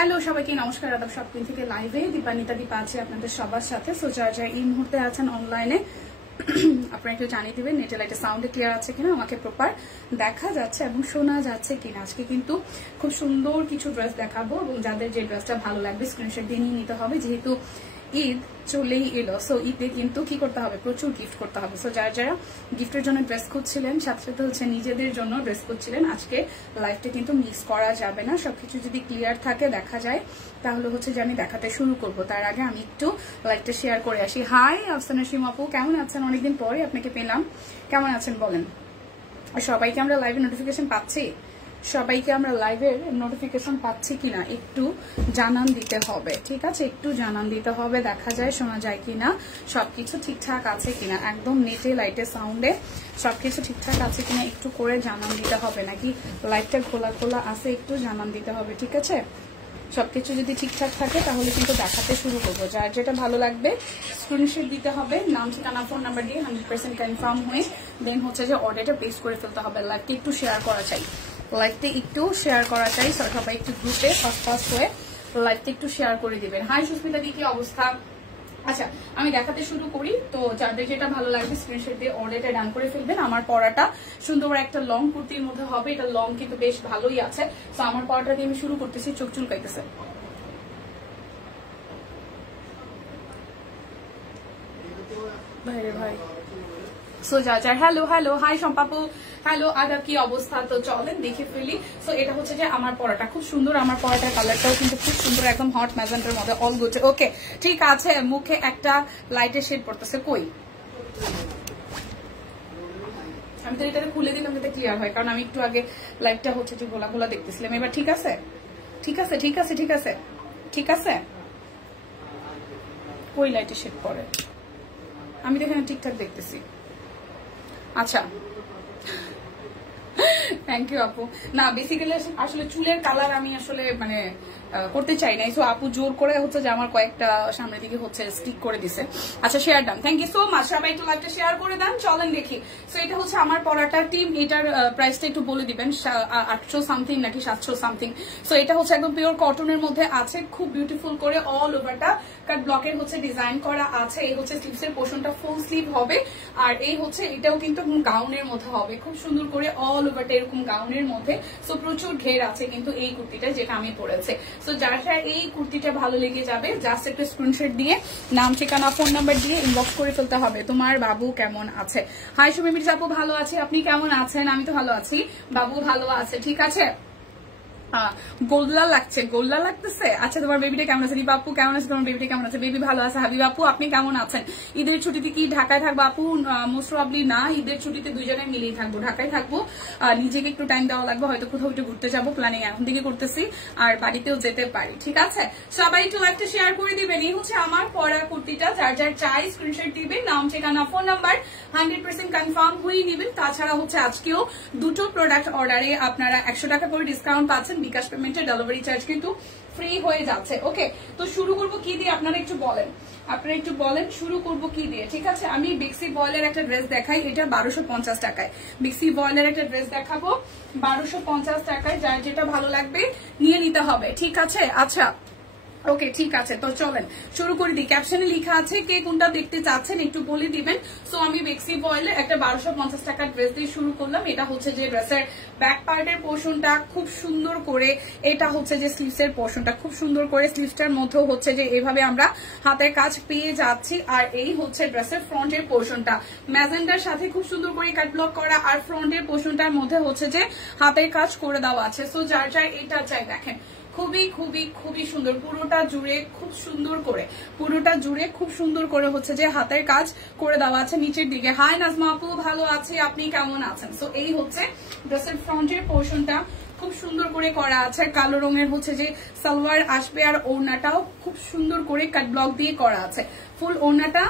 Hello সবাইকে নমস্কার, আদাব। শপিং থেকে লাইভে দীপানিতা দীপা আছে আপনাদের সবার সাথে। সো যারা এই মুহূর্তে আছেন অনলাইনে আপনারা একটু জানিয়ে দিবেন নেটে লাইটে সাউন্ডে ক্লিয়ার আছে কিনা, আমাকে প্রপার দেখা যাচ্ছে এবং শোনা যাচ্ছে কিনা। আজকে কিন্তু খুব সুন্দর কিছু ড্রেস দেখাবো এবং যাদের যে ড্রেসটা ভালো লাগবে স্ক্রিনশট দিয়ে নিয়ে নিতে হবে, যেহেতু ঈদ চলেই এলো। সো ঈদে কিন্তু কি করতে হবে, প্রচুর গিফট করতে হবে। সো যারা যারা গিফটের জন্য ড্রেস খুঁজছিলেন, সাথে সাথে হচ্ছে নিজেদের জন্য ড্রেস খুঁজছিলেন, আজকে লাইফটা কিন্তু মিস করা যাবে না। সবকিছু যদি ক্লিয়ার থাকে দেখা যায় তাহলে হচ্ছে যে আমি দেখাতে শুরু করব। তার আগে আমি একটু লাইভটা শেয়ার করে আসি। হাই আফসানা শিম আপু, কেমন আছেন? অনেকদিন পরে আপনাকে পেলাম, কেমন আছেন বলেন? সবাইকে আমরা লাইভে নোটিফিকেশন পাচ্ছি, সবাইকে আমরা লাইভের নোটিফিকেশন পাচ্ছি কিনা একটু জানান দিতে হবে, ঠিক আছে? একটু জানান দিতে হবে, দেখা যায় শোনা যায় কিনা, সবকিছু ঠিকঠাক আছে কিনা, একদম নেটে লাইটে সাউন্ডে সবকিছু ঠিকঠাক আছে কিনা একটু করে জানান দিতে হবে, নাকি লাইটটা খোলা খোলা আছে একটু জানান দিতে হবে, ঠিক আছে? সবকিছু যদি ঠিকঠাক থাকে তাহলে কিন্তু দেখাতে শুরু করবো। যার যেটা ভালো লাগবে স্ক্রিনশট দিতে হবে, নাম ঠিকানা ফোন নাম্বার দিয়ে 100% কনফার্ম হয়ে দেন হচ্ছে যে অর্ডারটা প্লেস করে ফেলতে হবে। লাইভটা একটু শেয়ার করা চাই, লাইভটা একটু শেয়ার করা চাই, সবাই একটু গ্রুপে ফার্স্ট হয়ে লাইভটা একটু শেয়ার করে দিবেন। হাই সুস্মিতা দি, কি অবস্থা? আচ্ছা, আমি দেখাতে শুরু করি। তো যাদের যেটা ভালো লাগবে স্ক্রিনশট দিয়ে অর্ডারটা ডান করে ফেলবেন। আমার পরাটা সুন্দর একটা লং কুর্তির মধ্যে হবে, এটা লং কিন্তু বেশ ভালোই আছে। তো আমার পরাটা দিয়ে আমি শুরু করতেছি। চোখ চুলকাইতেছে, ভাইরে ভাই। সো যার হ্যালো হ্যালো, হাই সম্পাপু, হ্যালো আদা, কি অবস্থা? তো চলেন দেখে ফেলি। সো এটা হচ্ছে যে আমার পরাটা খুব সুন্দর, আমার পরাটার কালারটাও কিন্তু খুব সুন্দর, একদম হট ম্যাজেন্টার মধ্যে, অল গুড। ওকে ঠিক আছে, মুখে একটা লাইটের শেড পড়তেছে, কই? আমি তো এটা খুলে দিলাম যাতে ক্লিয়ার হয়, কারণ আমি একটু আগে লাইটটা হচ্ছে যে গোলা গোলা দেখতেছিলাম। এবার ঠিক আছে, ঠিক আছে, ঠিক আছে, ঠিক আছে, ঠিক আছে। কই লাইটের শেড পড়ে? আমি তো এখানে ঠিকঠাক দেখতেছি। আচ্ছা, থ্যাংক ইউ আপু। না বেসিক্যালি আসলে চুলের কালার আমি আসলে মানে করতে চাই নাই, সো আপু জোর করে হচ্ছে যে আমার কয়েকটা সামনের দিকে হচ্ছে স্টিক করে দিছে। আচ্ছা, share done, thank you so much. সবাই একটু লাইভটা শেয়ার করে দেন, চলেন দেখি। সো এটা হচ্ছে আমার পরাটার টিম, এটার প্রাইসটা একটু বলে দিবেন, 800 সামথিং নাকি 700 সামথিং। সো এটা হচ্ছে একদম পিওর কটনের মধ্যে আছে, খুব বিউটিফুল করে অল ওভারটা কাট ব্লকের হচ্ছে ডিজাইন করা আছে। এই হচ্ছে স্লিভসের পোর্শনটা ফুল স্লিভ হবে, আর এই হচ্ছে এটাও কিন্তু গাউনের মধ্যে হবে, খুব সুন্দর করে অল ওভারটা এরকম গাউনের মধ্যে। সো প্রচুর ঘের আছে কিন্তু এই কুর্তিটা যেটা আমি পরেছি। সো যারা এই কুর্তিটা ভালো লেগে যাবে জাস্ট একটা স্ক্রিনশট দিয়ে নাম ঠিকানা ফোন নাম্বার দিয়ে ইনবক্স করে ফেলতে হবে। তোমার বাবু কেমন আছে? হাই সুমি মির্জা আপু, ভালো আছি, আপনি কেমন আছেন? আমি তো ভালো আছি, বাবু ভালো আছে, ঠিক আছে। গোল্লা লাগছে, গোল্লা লাগতেছে। আচ্ছা, তোমার বেবিটা কেমন আছে? রিপা আপু কেমন আছে? তোমার বেবিটা কেমন আছে? বেবি ভালো আছে। হাবিব আপু আপনি কেমন আছেন? ঈদের ছুটিতে কি ঢাকায় থাকবো? আপু মোস্ট প্রবাবলি না, ঈদের ছুটিতে দুই জায়গায় মিলেই থাকবো, ঢাকায় থাকবো। নিজেকে একটু টাইম দেওয়া লাগবে, হয়তো কোথাও একটু ঘুরতে যাবো, প্ল্যানিং এখন থেকে করতেছি, আর বাড়িতেও যেতে পারি, ঠিক আছে? সবাই একটু একটা শেয়ার করে দিবেন। এই হচ্ছে আমার পরা কুর্তিটা, যার যার চাই স্ক্রিনশট দিবেন, নাম ঠিকানা ফোন নাম্বার 100% কনফার্ম হয়ে নিবেন। তাছাড়া হচ্ছে আজকেও দুটো প্রোডাক্ট অর্ডারে আপনারা 100 টাকা করে ডিসকাউন্ট পাচ্ছেন, বিকাশ পেমেন্টের ডেলিভারি চার্জ কিন্তু ফ্রি হয়ে যাচ্ছে। ওকে, তো শুরু করব কি দিয়ে আপনারা একটু বলেন, আপনারা একটু বলেন শুরু করব কি দিয়ে, ঠিক আছে? আমি বেক্সি বয়েলের একটা ড্রেস দেখাই, এটা 1250 টাকায়। বেক্সি বয়েলের একটা ড্রেস দেখাবো 1250 টাকায়, যার যেটা ভালো লাগবে নিয়ে নিতে হবে, ঠিক আছে? আচ্ছা ওকে, ঠিক আছে, তো চলেন শুরু করে দিই। ক্যাপশনে লেখা আছে কে কোনটা দেখতে চাচ্ছেন একটু বলে দিবেন। সো আমি বেক্সি বয়েলের একটা 1250 টাকার ড্রেস দিয়ে শুরু করলাম। এটা হচ্ছে যে ড্রেসের ব্যাক পার্টের পোর্শনটা খুব সুন্দর করে, এটা হচ্ছে যে স্লিভসের পোর্শনটা খুব সুন্দর করে, স্লিভসটার মধ্যেও হচ্ছে যে এভাবে আমরা হাতের কাজ পেয়ে যাচ্ছি। আর এই হচ্ছে ড্রেসের ফ্রন্টের পোর্শনটা ম্যাজেন্ডার সাথে খুব সুন্দর করে কাট ব্লক করা, আর ফ্রন্টের পোর্শনটার মধ্যে হচ্ছে যে হাতের কাজ করে দেওয়া আছে। সো যার যার এটা চাই দেখেন, খুবই খুবই খুবই সুন্দর, পুরোটা জুড়ে খুব সুন্দর করে, পুরোটা জুড়ে খুব সুন্দর করে হচ্ছে যে হাতের কাজ করে দেওয়া আছে নিচের দিকে। হাই নাজমা আপু, ভালো আছি, আপনি কেমন আছেন? সো এই হচ্ছে ড্রেসের ফ্রন্টের পোর্শনটা খুব সুন্দর করে করা আছে, কালো রঙের হচ্ছে যে সালোয়ার আসবে, আর ওড়নাটাও খুব সুন্দর করে কাট ব্লক দিয়ে করা আছে, ফুল ওড়নাটা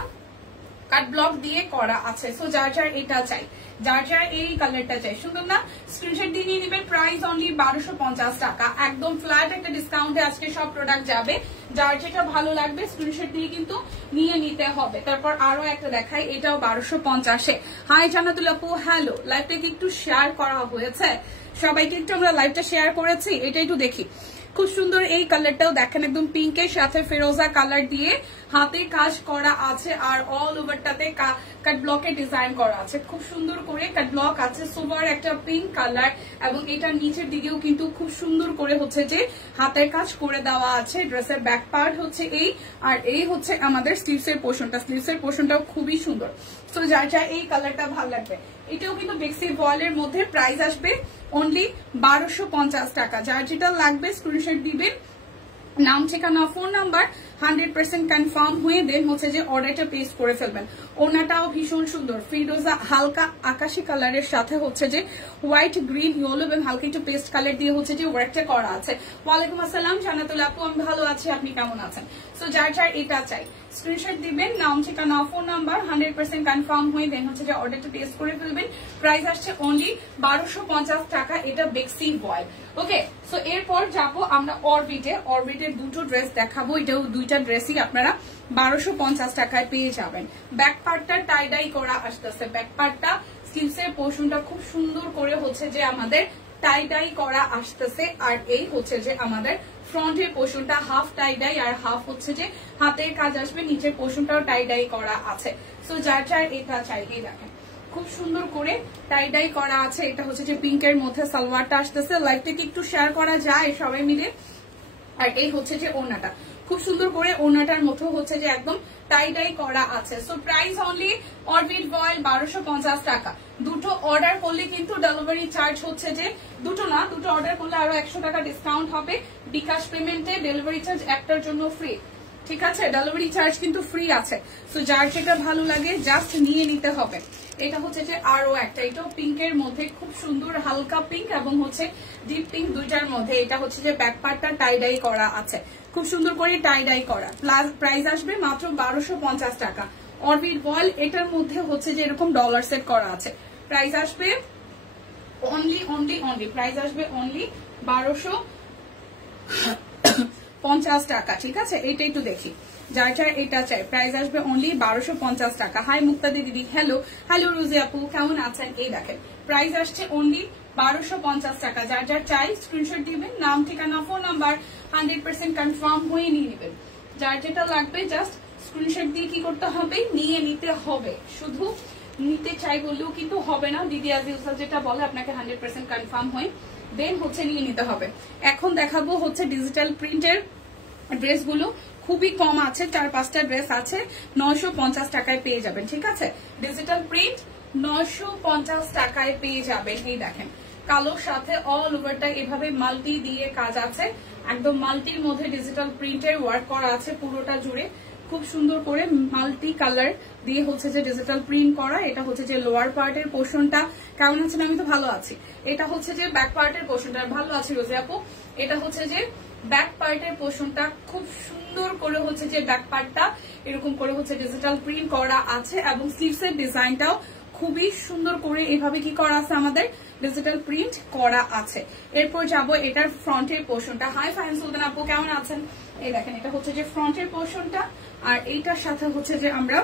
কাট ব্লক দিয়ে করা আছে। সো যার যার এটা চাই, যার যার এই কালারটা চাই, সুন্দর না? স্ক্রিনশট দিয়ে নিয়ে নেবেন। প্রাইস অনলি 1250 টাকা, একদম ফ্ল্যাট একটা ডিসকাউন্টে আজকে সব প্রোডাক্ট যাবে। যার যেটা ভালো লাগবে স্ক্রিনশট দিয়ে কিন্তু নিয়ে নিতে হবে। তারপর আরো একটা দেখাই, এটাও 1250-এ। হাই জান্নাতুল আপু, হ্যালো, লাইভটা কি একটু শেয়ার করা হয়েছে? সবাইকে একটু আমরা লাইভটা শেয়ার করেছি, এটা একটু দেখি। খুব সুন্দর এই কালারটাও দেখেন, একদম পিঙ্কের সাথে ফেরোজা কালার দিয়ে হাতে কাজ করা আছে, আর অল ওভারটাতে কাট ব্লকের ডিজাইন করা আছে, খুব সুন্দর করে কাট ব্লক আছে, সোভার একটা পিঙ্ক কালার, এবং এটা নিচের দিকেও কিন্তু খুব সুন্দর করে হচ্ছে যে হাতের কাজ করে দেওয়া আছে। ড্রেসের ব্যাক পার্ট হচ্ছে এই, আর এই হচ্ছে আমাদের স্লিভসের পোর্শনটা, স্লিভসের পোর্শনটাও খুবই সুন্দর। তো যার যা এই কালারটা ভালো লাগবে, এটাও কিন্তু বেক্সি ভয়েলের মধ্যে, প্রাইস আসবে অনলি 1250 টাকা। যার যেটা লাগবে স্ক্রিনশট দিবেন, নাম ঠিকানা ফোন নাম্বার 100% কনফার্ম হয়ে দেন হচ্ছে যে অর্ডারটা প্লেস করে ফেলবেন। ওনাটাও ভীষণ সুন্দর, ফিরোজা হালকা আকাশি কালারের সাথে হচ্ছে যে হোয়াইট গ্রিন ইয়েলো এবং হালকা একটু পেস্ট কালার দিয়ে হচ্ছে যে ওয়ার্কটা করা আছে। ওয়ালাইকুম আসসালাম জান্নাতুল আপু, আমি ভালো আছি, আপনি কেমন আছেন? সো যার যার এটা চাই স্ক্রিনশট দিবেন, নাম ঠিকানা ফোন নাম্বার 100% কনফার্ম হয়ে দেন হচ্ছে যে অর্ডারটা প্লেস করে ফেলবেন। প্রাইস আসছে অনলি 1250 টাকা, এটা বেক্সি ভয়েল। ওকে, সো এরপর যাবো আমরা অরবিটের দুটো ড্রেস দেখাবো, এটাও দুইটা ড্রেসই আপনারা 1250 টাকায় পেয়ে যাবেন। ব্যাক পার্টটা টাই ডাই করা আসতেছে, ব্যাক পার্টটা স্লিভসের পোর্শনটা খুব সুন্দর করে হচ্ছে যে আমাদের টাই ডাই করা আসতেছে, আর এই হচ্ছে যে আমাদের ফ্রন্টের পোর্শনটা হাফ টাই ডাই আর হাফ হচ্ছে যে হাতের কাজ আসবে, নিচের পোর্শনটাও টাই ডাই করা আছে। সো যার যার এটা চাই, এই দেখেন খুব সুন্দর করে টাই ডাই করা আছে। এটা হচ্ছে যে পিঙ্কের মধ্যে সালোয়ারটা আসতেছে, লাইভটাকে একটু শেয়ার করা যায় সবাই মিলে। আর এই হচ্ছে যে ওড়নাটা, খুব সুন্দর করে ওড়নাটার মতো হচ্ছে যে একদম টাই ডাই করা আছে। সো প্রাইস অনলি অরবিট ভয়েল 1250 টাকা। দুটো অর্ডার করলে কিন্তু ডেলিভারি চার্জ হচ্ছে যে দুটো অর্ডার করলে আরো 100 টাকা ডিসকাউন্ট হবে। বিকাশ পেমেন্টে ডেলিভারি চার্জ একটার জন্য ফ্রি, ঠিক আছে? ডেলিভারি চার্জ কিন্তু ফ্রি আছে। সো যার যেটা ভালো লাগে জাস্ট নিয়ে নিতে হবে। এটা হচ্ছে যে আরো একটা, এটাও পিঙ্কের মধ্যে খুব সুন্দর, হালকা পিঙ্ক এবং হচ্ছে ডিপ পিঙ্ক দুইটার মধ্যে। এটা হচ্ছে যে ব্যাক পার্টটা টাই ডাই করা আছে, খুব সুন্দর করে টাই ডাই করা। প্রাইস আসবে মাত্র 1250 টাকা। অরবিট ভয়েল, এটার মধ্যে হচ্ছে যে এরকম ডলার সেট করা আছে। প্রাইস আসবে অনলি প্রাইস আসবে অনলি 1250 টাকা, ঠিক আছে? এটা একটু দেখি, যার যার এটা চাই প্রাইস আসবে অনলি 1250 টাকা। হাই মুক্তাদি দিদি, হ্যালো রোজি আপু, কেমন আছেন? এই দেখেন প্রাইস আসছে অনলি 1250 টাকা। যার যার চাই স্ক্রিনশট দিবেন, নাম ঠিকানা ফোন নাম্বার 100% কনফার্ম হয়ে নিয়ে নেবেন। যার যেটা লাগবে জাস্ট স্ক্রিনশট দিয়ে কি করতে হবে, নিয়ে নিতে হবে। শুধু নিতে চাই বললেও কিন্তু হবে না, দিদি আজিউসা যেটা বলে আপনাকে 100% কনফার্ম হয়ে দেন হচ্ছে নিয়ে নিতে হবে। এখন দেখাবো হচ্ছে ডিজিটাল প্রিন্টের ড্রেসগুলো, খুবই কম আছে, 4-5টা ড্রেস আছে, 950 টাকায় পেয়ে যাবেন, ঠিক আছে? ডিজিটাল প্রিন্ট 950 টাকায় পেয়ে যাবেন। এই দেখেন কালোর সাথে অল ওভারটা এভাবে মাল্টি দিয়ে কাজ আছে, একদম মাল্টির মধ্যে ডিজিটাল প্রিন্টের ওয়ার্ক করা আছে পুরোটা জুড়ে, খুব সুন্দর করে মাল্টি কালার দিয়ে হচ্ছে যে ডিজিটাল প্রিন্ট করা। এটা হচ্ছে যে লোয়ার পার্টের পোর্শনটা। কেমন আছেন? আমি তো ভালো আছি। এটা হচ্ছে যে ব্যাক পার্টের পোর্শনটা, ভালো আছি রোজি আপু। এটা হচ্ছে যে ব্যাক পার্টের পোর্শনটা, খুব সুন্দর করে হচ্ছে যে ব্যাক পার্টটা এরকম করে হচ্ছে ডিজিটাল প্রিন্ট করা আছে, এবং স্লিভসের ডিজাইনটাও খুবই সুন্দর করে এইভাবে কি করা আছে, আমাদের ডিজিটাল প্রিন্ট করা আছে। এরপর যাব এটার ফ্রন্টের পোর্শনটা। হাই ফাইন সুলতান আপু, কেমন আছেন? এই দেখেন এটা হচ্ছে যে ফ্রন্টের পোর্শনটা, আর এইটার সাথে হচ্ছে যে আমরা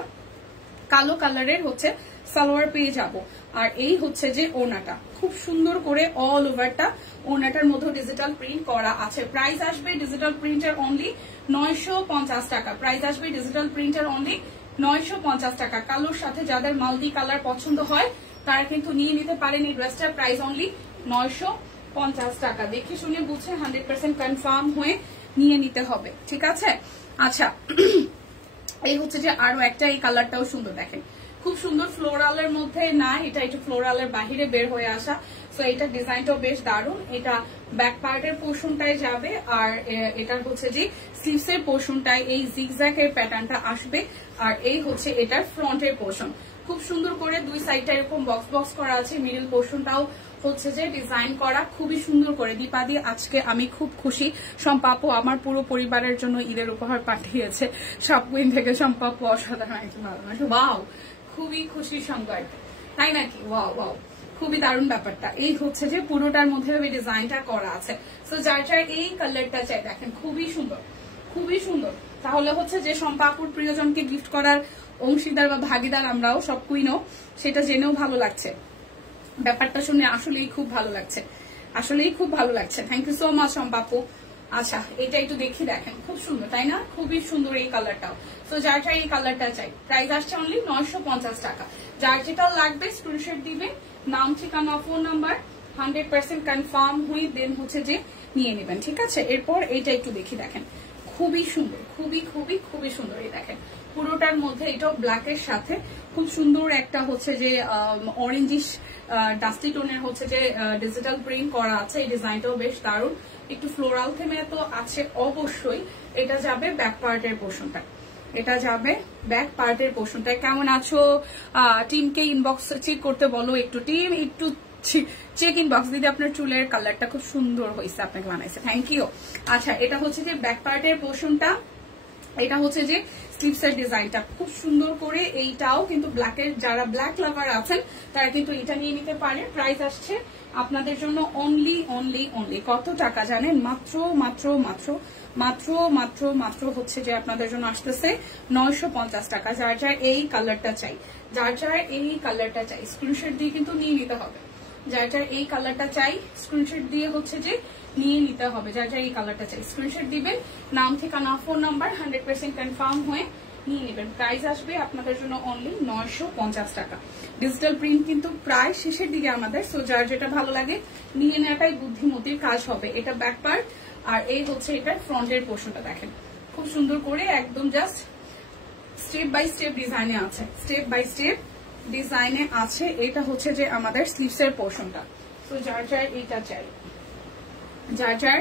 কালো কালারের হচ্ছে সালোয়ার পেয়ে যাব, আর এই হচ্ছে যে ওড়নাটা, খুব সুন্দর করে অল ওভারটা ওড়নাটার মধ্যে ডিজিটাল প্রিন্ট করা আছে। প্রাইস আসবে ডিজিটাল প্রিন্টের অনলি 950 টাকা। প্রাইস আসবে ডিজিটাল প্রিন্টের অনলি 950 টাকা। কালোর সাথে যাদের মাল্টি কালার পছন্দ হয় তারা কিন্তু নিয়ে নিতে পারেন এই ড্রেসটার প্রাইস অনলি 950 টাকা। দেখে শুনে বুঝে 100% কনফার্ম হয়ে নিয়ে নিতে হবে, ঠিক আছে? আচ্ছা, এই হচ্ছে যে আরো একটা, এই কালারটাও সুন্দর, দেখেন খুব সুন্দর ফ্লোরালের মধ্যে না, এটা একটু ফ্লোরালের বাহিরে বের হয়ে আসা। সো এটা ডিজাইনটাও বেশ দারুণ। এটা ব্যাক পার্টের পোর্শনটায় যাবে, আর এটার হচ্ছে যে স্লিভসের পোর্শনটায় এই জিগজ্যাগ এর প্যাটার্নটা আসবে, আর এই হচ্ছে এটার ফ্রন্টের পোর্শন। খুব সুন্দর করে দুই সাইডটা এরকম বক্স বক্স করা আছে, মিডল পোর্শনটাও হচ্ছে যে ডিজাইন করা খুবই সুন্দর করে। দীপাদি আজকে আমি খুব খুশি, সম্পাপু আমার পুরো পরিবারের জন্য ঈদের উপহার পাঠিয়েছে সব কুইন থেকে। সম্পাপু অসাধারণ একজন ভালো মানুষ, ওয়াও, খুবই খুশি সংবাদ, তাই নাকি? ওয়াও ওয়াও, খুবই দারুণ ব্যাপারটা। এই হচ্ছে যে পুরোটার মধ্যে ডিজাইনটা করা আছে। সো যার যার এই কালারটা চাই, দেখেন খুবই সুন্দর, খুবই সুন্দর। তাহলে হচ্ছে যে সম্পাপুর প্রিয়জনকে গিফট করার অংশীদার বা ভাগিদার আমরাও সব কুইনও, সেটা জেনেও ভালো লাগছে। ব্যাপারটা শুনে আসলেই খুব ভালো লাগছে, আসলেই খুব ভালো লাগছে। থ্যাংক ইউ সো মাচ সম্পাপু, আচ্ছা এটা একটু দেখি দেখেন, খুব সুন্দর তাই না? খুবই সুন্দর এই কালারটাও। তো যার যার এই কালারটা চাই, প্রাইস আসছে অনলি 950 টাকা। যার যেটা লাগবে স্ক্রিনশট দিবে, নাম ঠিকানা ফোন নাম্বার 100% কনফার্ম হয়ে দেন হচ্ছে যে নিয়ে নেবেন, ঠিক আছে? এরপর এইটা একটু দেখি দেখেন, খুবই সুন্দর, খুবই খুবই খুবই সুন্দর। এই দেখেন পুরোটার মধ্যে এটাও ব্ল্যাকের সাথে খুব সুন্দর একটা হচ্ছে যে অরেঞ্জিশ ডাস্টি টোনের হচ্ছে যে ডিজিটাল প্রিন্ট করা আছে। এই ডিজাইনটাও বেশ দারুণ, একটু ফ্লোরাল থেমে তো আছে অবশ্যই। এটা যাবে ব্যাক পার্টের পোর্শনটা, এটা যাবে ব্যাক পার্টের পোর্শনটা। কেমন আছো? টিমকে ইনবক্স চেক করতে বলো একটু, টিম একটু চেক ইনবক্স দিদি। আপনার চুলের কালারটা খুব সুন্দর হয়েছে, আপনাকে বানাইছে, থ্যাংক ইউ। আচ্ছা এটা হচ্ছে যে ব্যাক পার্টের পোর্শনটা, এটা হচ্ছে যে স্লিভসের ডিজাইনটা খুব সুন্দর করে। এইটাও কিন্তু ব্ল্যাকের, যারা ব্ল্যাক লাভার আছেন তারা কিন্তু এটা নিয়ে নিতে পারে। প্রাইস আসছে আপনাদের জন্য অনলি অনলি অনলি কত টাকা জানেন? মাত্র মাত্র মাত্র মাত্র মাত্র মাত্র হচ্ছে যে আপনাদের জন্য আসতেছে 950 টাকা। যার যার এই কালারটা চাই, যার যার এই কালারটা চাই স্ক্রিনশট দিয়ে কিন্তু নিয়ে নিতে হবে। যার যার এই কালারটা চাই স্ক্রিনশট দিয়ে হচ্ছে যে নিয়ে নিতে হবে। যার যার এই কালারটা চাই স্ক্রিনশট দিবেন, নাম ঠিকানা ফোন নাম্বার 100% কনফার্ম হয়ে নিয়ে নেবেন। প্রাইস আসবে আপনাদের জন্য অনলি 950 টাকা। ডিজিটাল প্রিন্ট কিন্তু প্রায় শেষের দিকে আমাদের, সো যার যেটা ভালো লাগে নিয়ে নেওয়াটাই বুদ্ধিমতির কাজ হবে। এটা ব্যাক পার্ট আর এই হচ্ছে এটার ফ্রন্টের পোর্শনটা দেখেন খুব সুন্দর করে একদম জাস্ট স্টেপ বাই স্টেপ ডিজাইনে আছে, স্টেপ বাই স্টেপ ডিজাইনে আছে। এটা হচ্ছে যে আমাদের স্লিভসের পোর্শনটা। তো যার যার এইটা চাই, যার যার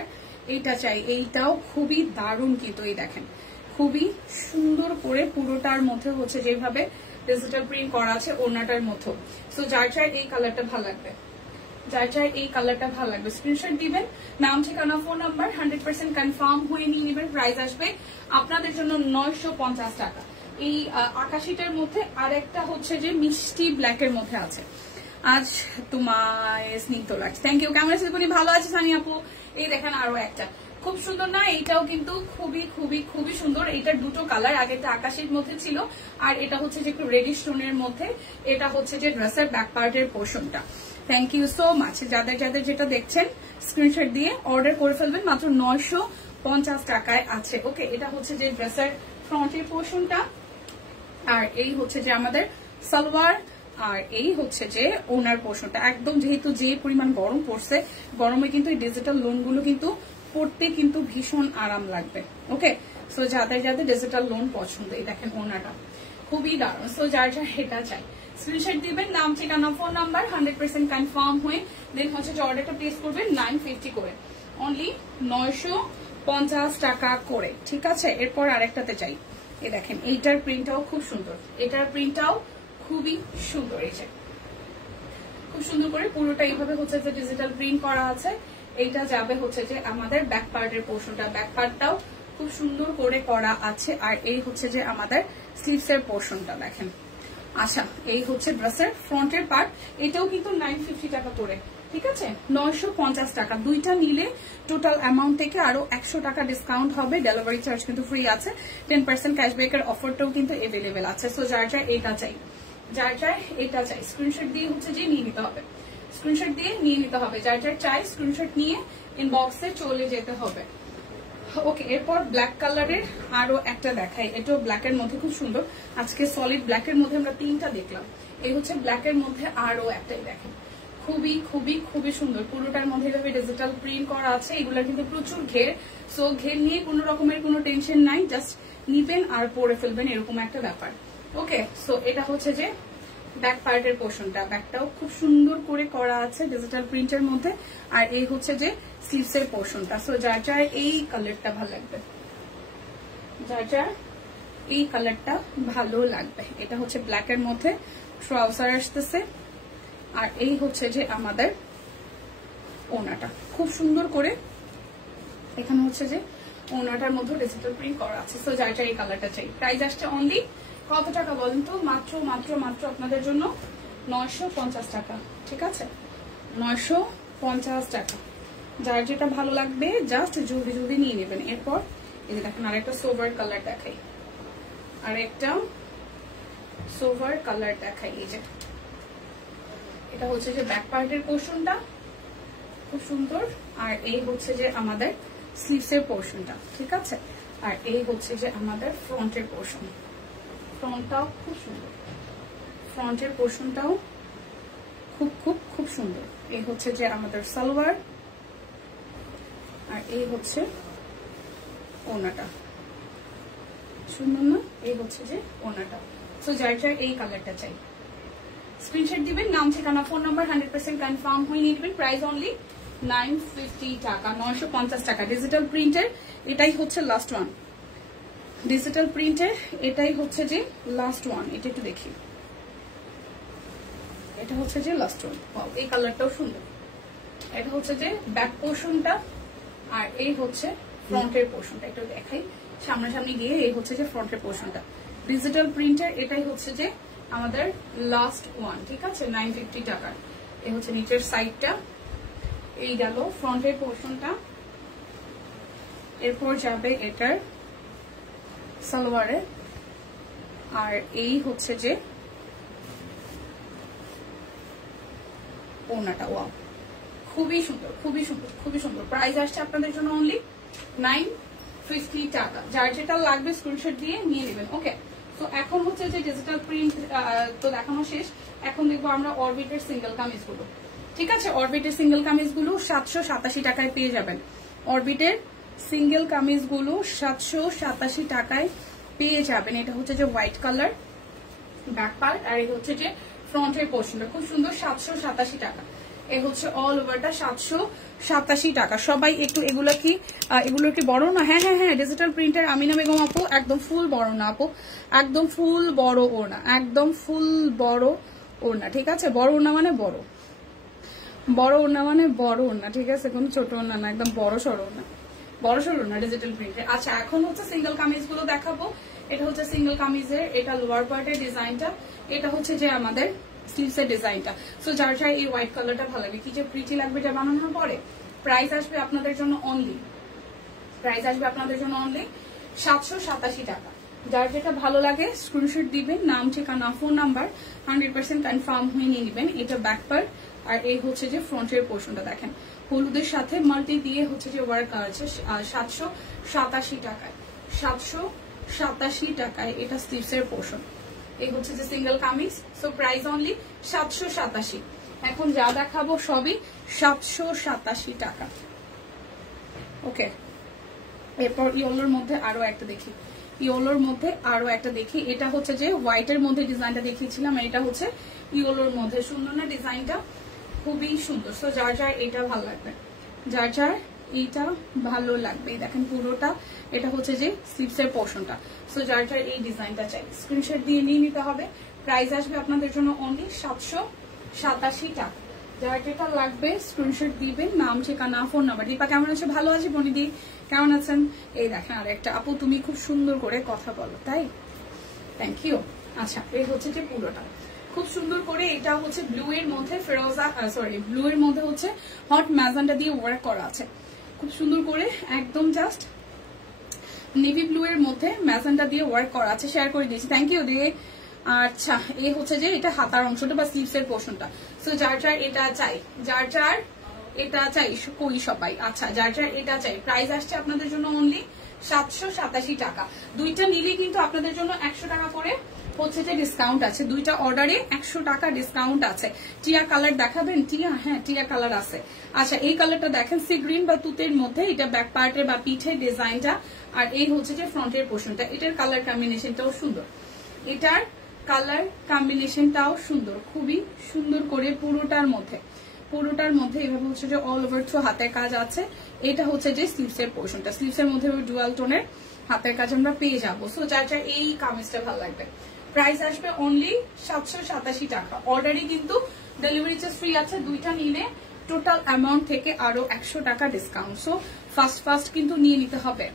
এইটা চাই, এইটাও খুবই দারুণ কিন্তু। এই দেখেন খুবই সুন্দর করে পুরোটার মধ্যে হচ্ছে যেভাবে ডিজিটাল প্রিন্ট করা আছে ওড়নাটার মধ্যে। সো যার যার এই কালারটা ভালো লাগবে, যার যার এই কালারটা ভালো লাগবে স্ক্রিনশট দিবেন, নাম ঠিকানা ফোন নাম্বার 100% কনফার্ম হয়ে নিয়ে নেবেন। প্রাইস আসবে আপনাদের জন্য 950 টাকা। এই আকাশিটার মধ্যে আরেকটা হচ্ছে যে মিষ্টি ব্ল্যাকের মধ্যে আছে। আজ তোমায় স্নিগ্ধ লাগছে, থ্যাংক ইউ। কেমন আছে তুমি? ভালো আছে সানি আপু। এই দেখেন আরো একটা খুব সুন্দর না? এইটাও কিন্তু খুবই খুবই খুবই সুন্দর। এইটার দুটো কালার, আগেটা আকাশের মধ্যে ছিল আর এটা হচ্ছে যে একটু রেডিশ টোনের মধ্যে। এটা হচ্ছে যে ড্রেসের ব্যাক পার্টের পোর্শনটা। Thank you so much. যাদের যাদের যেটা দেখছেন স্ক্রিনশট দিয়ে অর্ডার করে ফেলবেন, মাত্র 950 টাকায় আছে। ওকে এটা হচ্ছে যে ড্রেসের ফ্রন্টের পোর্শনটা আর এই হচ্ছে যে আমাদের সালোয়ার আর এই হচ্ছে যে ওনার পোর্শনটা। একদম যেহেতু যে পরিমাণ গরম পড়ছে, গরমে কিন্তু এই ডিজিটাল লোনগুলো কিন্তু পড়তে কিন্তু ভীষণ আরাম লাগবে। ওকে সো যাদের যাদের ডিজিটাল লোন পছন্দ, এই দেখেন ওনাটা খুবই দারুণ। সো যার যার এটা চাই স্ক্রিনশট দিবেন, নাম ঠিকানা ফোন নাম্বার 100% কনফার্ম হয়ে দেন হচ্ছে যে অর্ডারটা প্লেস করবেন 950 করে, অনলি 950 টাকা করে, ঠিক আছে? এরপর আরেকটাতে চাই, এই দেখেন এইটার প্রিন্টটাও খুব সুন্দর, এটার প্রিন্টটাও খুবই সুন্দর। এই যে খুব সুন্দর করে পুরোটা এইভাবে হচ্ছে যে ডিজিটাল প্রিন্ট করা আছে। এইটা যাবে হচ্ছে যে আমাদের ব্যাক পার্টের পোর্শনটা, ব্যাক পার্টটাও খুব সুন্দর করে করা আছে। আর এই হচ্ছে যে আমাদের স্লিভসের পোর্শনটা দেখেন। আচ্ছা এই হচ্ছে ড্রেসের ফ্রন্টের পার্ট, এটাও কিন্তু 950 টাকা করে, ঠিক আছে? 950 টাকা। দুইটা নিলে টোটাল অ্যামাউন্ট থেকে আরো 100 টাকা ডিসকাউন্ট হবে। ডেলিভারি চার্জ কিন্তু ফ্রি আছে। 10% ক্যাশব্যাকের অফারটাও কিন্তু এভেলেবেল আছে। সো যার যার এটা চাই, যার যার এটা চাই স্ক্রিনশট দিয়ে হচ্ছে যে নিয়ে নিতে হবে, স্ক্রিনশট দিয়ে নিয়ে নিতে হবে। যার যার চাই স্ক্রিনশট নিয়ে ইনবক্সে চলে যেতে হবে। ওকে এরপর ব্ল্যাক কালারের আরো একটা দেখাই, এটাও ব্ল্যাকের মধ্যে খুব সুন্দর। আজকে সলিড ব্ল্যাকের মধ্যে আমরা তিনটা দেখলাম, এই হচ্ছে ব্ল্যাকের মধ্যে আরো একটাই দেখেন, খুবই খুবই খুবই সুন্দর। পুরোটার মধ্যে এভাবে ডিজিটাল প্রিন্ট করা আছে। এগুলোর কিন্তু প্রচুর ঘের, সো ঘের নিয়ে কোনো রকমের কোনো টেনশন নাই, জাস্ট নিবেন আর পরে ফেলবেন এরকম একটা ব্যাপার। ওকে সো এটা হচ্ছে যে ব্যাক পার্টের পোর্শনটা, ব্যাকটাও খুব সুন্দর করে করা আছে ডিজিটাল প্রিন্টের মধ্যে। আর এই হচ্ছে যে স্লিভসের পোর্শনটা। সো যার যার এই কালারটা ভালো লাগবে, যার যার এই কালারটা ভালো লাগবে, এটা হচ্ছে ব্ল্যাকের মধ্যে ট্রাউজার আসতেছে। আর এই হচ্ছে যে আমাদের ওনাটা খুব সুন্দর করে, এখানে হচ্ছে যে ওনাটার মধ্যে ডিজিটাল প্রিন্ট করা আছে। সো যার যার এই কালারটা চাই। প্রাইস আসছে অনলি কত টাকা বলেন তো? মাত্র মাত্র মাত্র আপনাদের জন্য 950 টাকা, ঠিক আছে? 950 টাকা। যার যেটা ভালো লাগবে জাস্ট জলদি জলদি নিয়ে নেবেন। এরপর এই যে দেখেন আরেকটা সোভার কালার দেখাই, আরেকটা সোভার কালার দেখাই। এই যে এটা হচ্ছে যে ব্যাক পার্টের পোর্শনটা খুব সুন্দর। আর এই হচ্ছে যে আমাদের স্লিভসের পোর্শনটা, ঠিক আছে। আর এই হচ্ছে যে আমাদের ফ্রন্টের পোর্শন, ফ্রন্টটাও খুব সুন্দর, ফ্রন্টের পোর্শনটাও খুব খুব খুব সুন্দর। এই হচ্ছে যে আমাদের সালোয়ার, আর এই হচ্ছে ওনাটা, সুন্দর না? এই হচ্ছে যে ওনাটা। সো যার যার এই কালারটা চাই স্ক্রিনশট দিবেন, নাম ঠিকানা ফোন নাম্বার 100% কনফার্ম হয়ে নিয়ে নেবেন। প্রাইস অনলি 950 টাকা, 950 টাকা। ডিজিটাল প্রিন্টের এটাই হচ্ছে লাস্ট ওয়ান, ডিজিটাল প্রিন্টের এটাই হচ্ছে যে লাস্ট ওয়ান। এটা একটু দেখি, এটা হচ্ছে যে লাস্ট ওয়ান। এই কালারটাও সুন্দর। এটা হচ্ছে যে ব্যাক পোর্শনটা, আর এই হচ্ছে ফ্রন্টের পোর্শনটা। একটু দেখাই সামনাসামনি গিয়ে। এই হচ্ছে যে ফ্রন্টের পোর্শনটা, ডিজিটাল প্রিন্টের এটাই হচ্ছে যে আমাদের লাস্ট ওয়ান, ঠিক আছে, 950 টাকার। এই হচ্ছে নিচের সাইডটা, এই গেল ফ্রন্টের পোর্শনটা। এরপর যাবে এটার সালোয়ারে, আর এই হচ্ছে যে ওনাটা। ওয়াও, খুবই সুন্দর, খুবই সুন্দর, খুবই সুন্দর। প্রাইস আসছে আপনাদের জন্য অনলি 950 টাকা। যার যেটা লাগবে স্ক্রিনশট দিয়ে নিয়ে নেবেন। ওকে, তো এখন হচ্ছে যে ডিজিটাল প্রিন্ট তো দেখানো শেষ। এখন দেখবো আমরা অরবিটের সিঙ্গেল কামিজগুলো, ঠিক আছে। অরবিটের সিঙ্গেল কামিজগুলো 787 টাকায় পেয়ে যাবেন। অরবিটের সিঙ্গেল কামিজগুলো 787 টাকায় পেয়ে যাবেন। এটা হচ্ছে যে হোয়াইট কালার ব্যাক পার্ট, আর এই হচ্ছে যে ফ্রন্টের পোর্শনটা খুব সুন্দর, 787 টাকা। এই হচ্ছে অল ওভারটা 787 টাকা। সবাই একটু এগুলো কি বড় না? হ্যাঁ হ্যাঁ হ্যাঁ, ডিজিটাল প্রিন্টার আমিনা বেগম আপু, একদম ফুল বড় না আপু, একদম ফুল বড় ওড়না, একদম ফুল বড় ওড়না, ঠিক আছে। বড় ওড়না মানে বড়, বড় ওড়না মানে বড় ওড়না, ঠিক আছে, কোনো ছোট ওড়না না, একদম বড় সড়ো ওড়না, বড় সড়ো ওড়না ডিজিটাল প্রিন্টের। আচ্ছা, এখন হচ্ছে সিঙ্গেল কামিজগুলো দেখাবো। এটা হচ্ছে সিঙ্গেল কামিজের, এটা লোয়ার পার্টের ডিজাইনটা, এটা হচ্ছে যে আমাদের স্লিভসের ডিজাইনটা। সো যার যার এই হোয়াইট কালারটা ভালো লাগবে, কি যে প্রিটি লাগবে এটা বানানোর পরে। প্রাইস আসবে আপনাদের জন্য অনলি, প্রাইস আসবে আপনাদের জন্য অনলি 787 টাকা। যার যেটা ভালো লাগে স্ক্রিনশট দিবেন, নাম ঠিকানা ফোন নাম্বার 100% কনফার্ম হয়ে নিয়ে নেবেন। এটা ব্যাক পার্ট, আর এই হচ্ছে যে ফ্রন্টের পোর্শনটা দেখেন হলুদের সাথে মাল্টি দিয়ে হচ্ছে যে ওয়ার্ক আছে 787 টাকায়, 787 টাকায় এটা স্লিভসের পোর্শন। এই হচ্ছে যে single kameez. So price only 787। এখন যা দেখাবো সবই 787 টাকা। ওকে, এরপর ইয়েলোর মধ্যে আরো একটা দেখি, ইয়েলোর মধ্যে আরো একটা দেখি। এটা হচ্ছে যে হোয়াইটের মধ্যে ডিজাইনটা দেখিয়েছিলাম, এটা হচ্ছে ইয়েলোর মধ্যে। সুন্দর না ডিজাইনটা? খুবই সুন্দর। সো যার যার এটা ভালো লাগবে, যার যার এইটা ভালো লাগবে, দেখেন পুরোটা এটা হচ্ছে যে স্লিভসের পোর্শনটা। সো যার যার এই ডিজাইনটা চাই স্ক্রিনশট দিয়ে নিয়ে নিতে হবে। প্রাইস আসবে আপনাদের জন্য অনলি 787 টাকা। যার যেটা লাগবে স্ক্রিনশট দিবেন, নাম ঠিকানা ফোন নাম্বার। দীপা কেমন আছে? ভালো আছি বনিদি, কেমন আছেন? এই দেখেন আর একটা আপু, তুমি খুব সুন্দর করে কথা বলো, তাই থ্যাংক ইউ। আচ্ছা, এই হচ্ছে যে পুরোটা খুব সুন্দর করে, এটা হচ্ছে ব্লু এর মধ্যে ফেরোজা ব্লু এর মধ্যে হচ্ছে হট ম্যাজেন্টা দিয়ে ওয়ার্ক করা আছে খুব সুন্দর করে, একদম জাস্ট নেভি ব্লু এর মধ্যে ম্যাজেন্টা দিয়ে ওয়ার্ক করা আছে, শেয়ার করে দিয়েছি, থ্যাংক ইউ দিয়ে। আচ্ছা, এই হচ্ছে যে এটা হাতার অংশটা বা স্লিভস এর পোর্শনটা। সো যার যার এটা চাই, যার যার এটা চাই কই সবাই। আচ্ছা, যার যার এটা চাই, প্রাইস আসছে আপনাদের জন্য অনলি 787 টাকা। দুইটা নিলে কিন্তু আপনাদের জন্য 100 টাকা করে হচ্ছে যে ডিসকাউন্ট আছে, দুইটা অর্ডারে 100 টাকা ডিসকাউন্ট আছে। টিয়া কালার দেখাবেন? টিয়া, হ্যাঁ টিয়া কালার আছে। আচ্ছা, এই কালারটা দেখেন, সি গ্রিন বা তুতের মধ্যে, এটা ব্যাক পার্টের বা পিঠের ডিজাইনটা, আর এই হচ্ছে যে ফ্রন্টের পোর্শনটা। এটার কালার কম্বিনেশনটাও সুন্দর, এটার কালার কম্বিনেশনটাও সুন্দর, খুবই সুন্দর করে পুরোটার মধ্যে এভাবে হচ্ছে যে অল ওভার থ্রু হাতের কাজ আছে। এটা হচ্ছে যে স্লিভসের পোর্শনটা, স্লিভসের মধ্যে ডুয়াল টোনের হাতের কাজ আমরা পেয়ে যাবো। সো যার যার এই কামিজটা ভালো লাগবে, প্রাইস আসবে অনলি 787 টাকা। অর্ডারই কিন্তু ডেলিভারি চার্জ ফ্রি আছে, দুইটা নিলে টোটাল অ্যামাউন্ট থেকে আরো 100 টাকা ডিসকাউন্ট। সো ফার্স্ট কিন্তু নিয়ে নিতে হবে।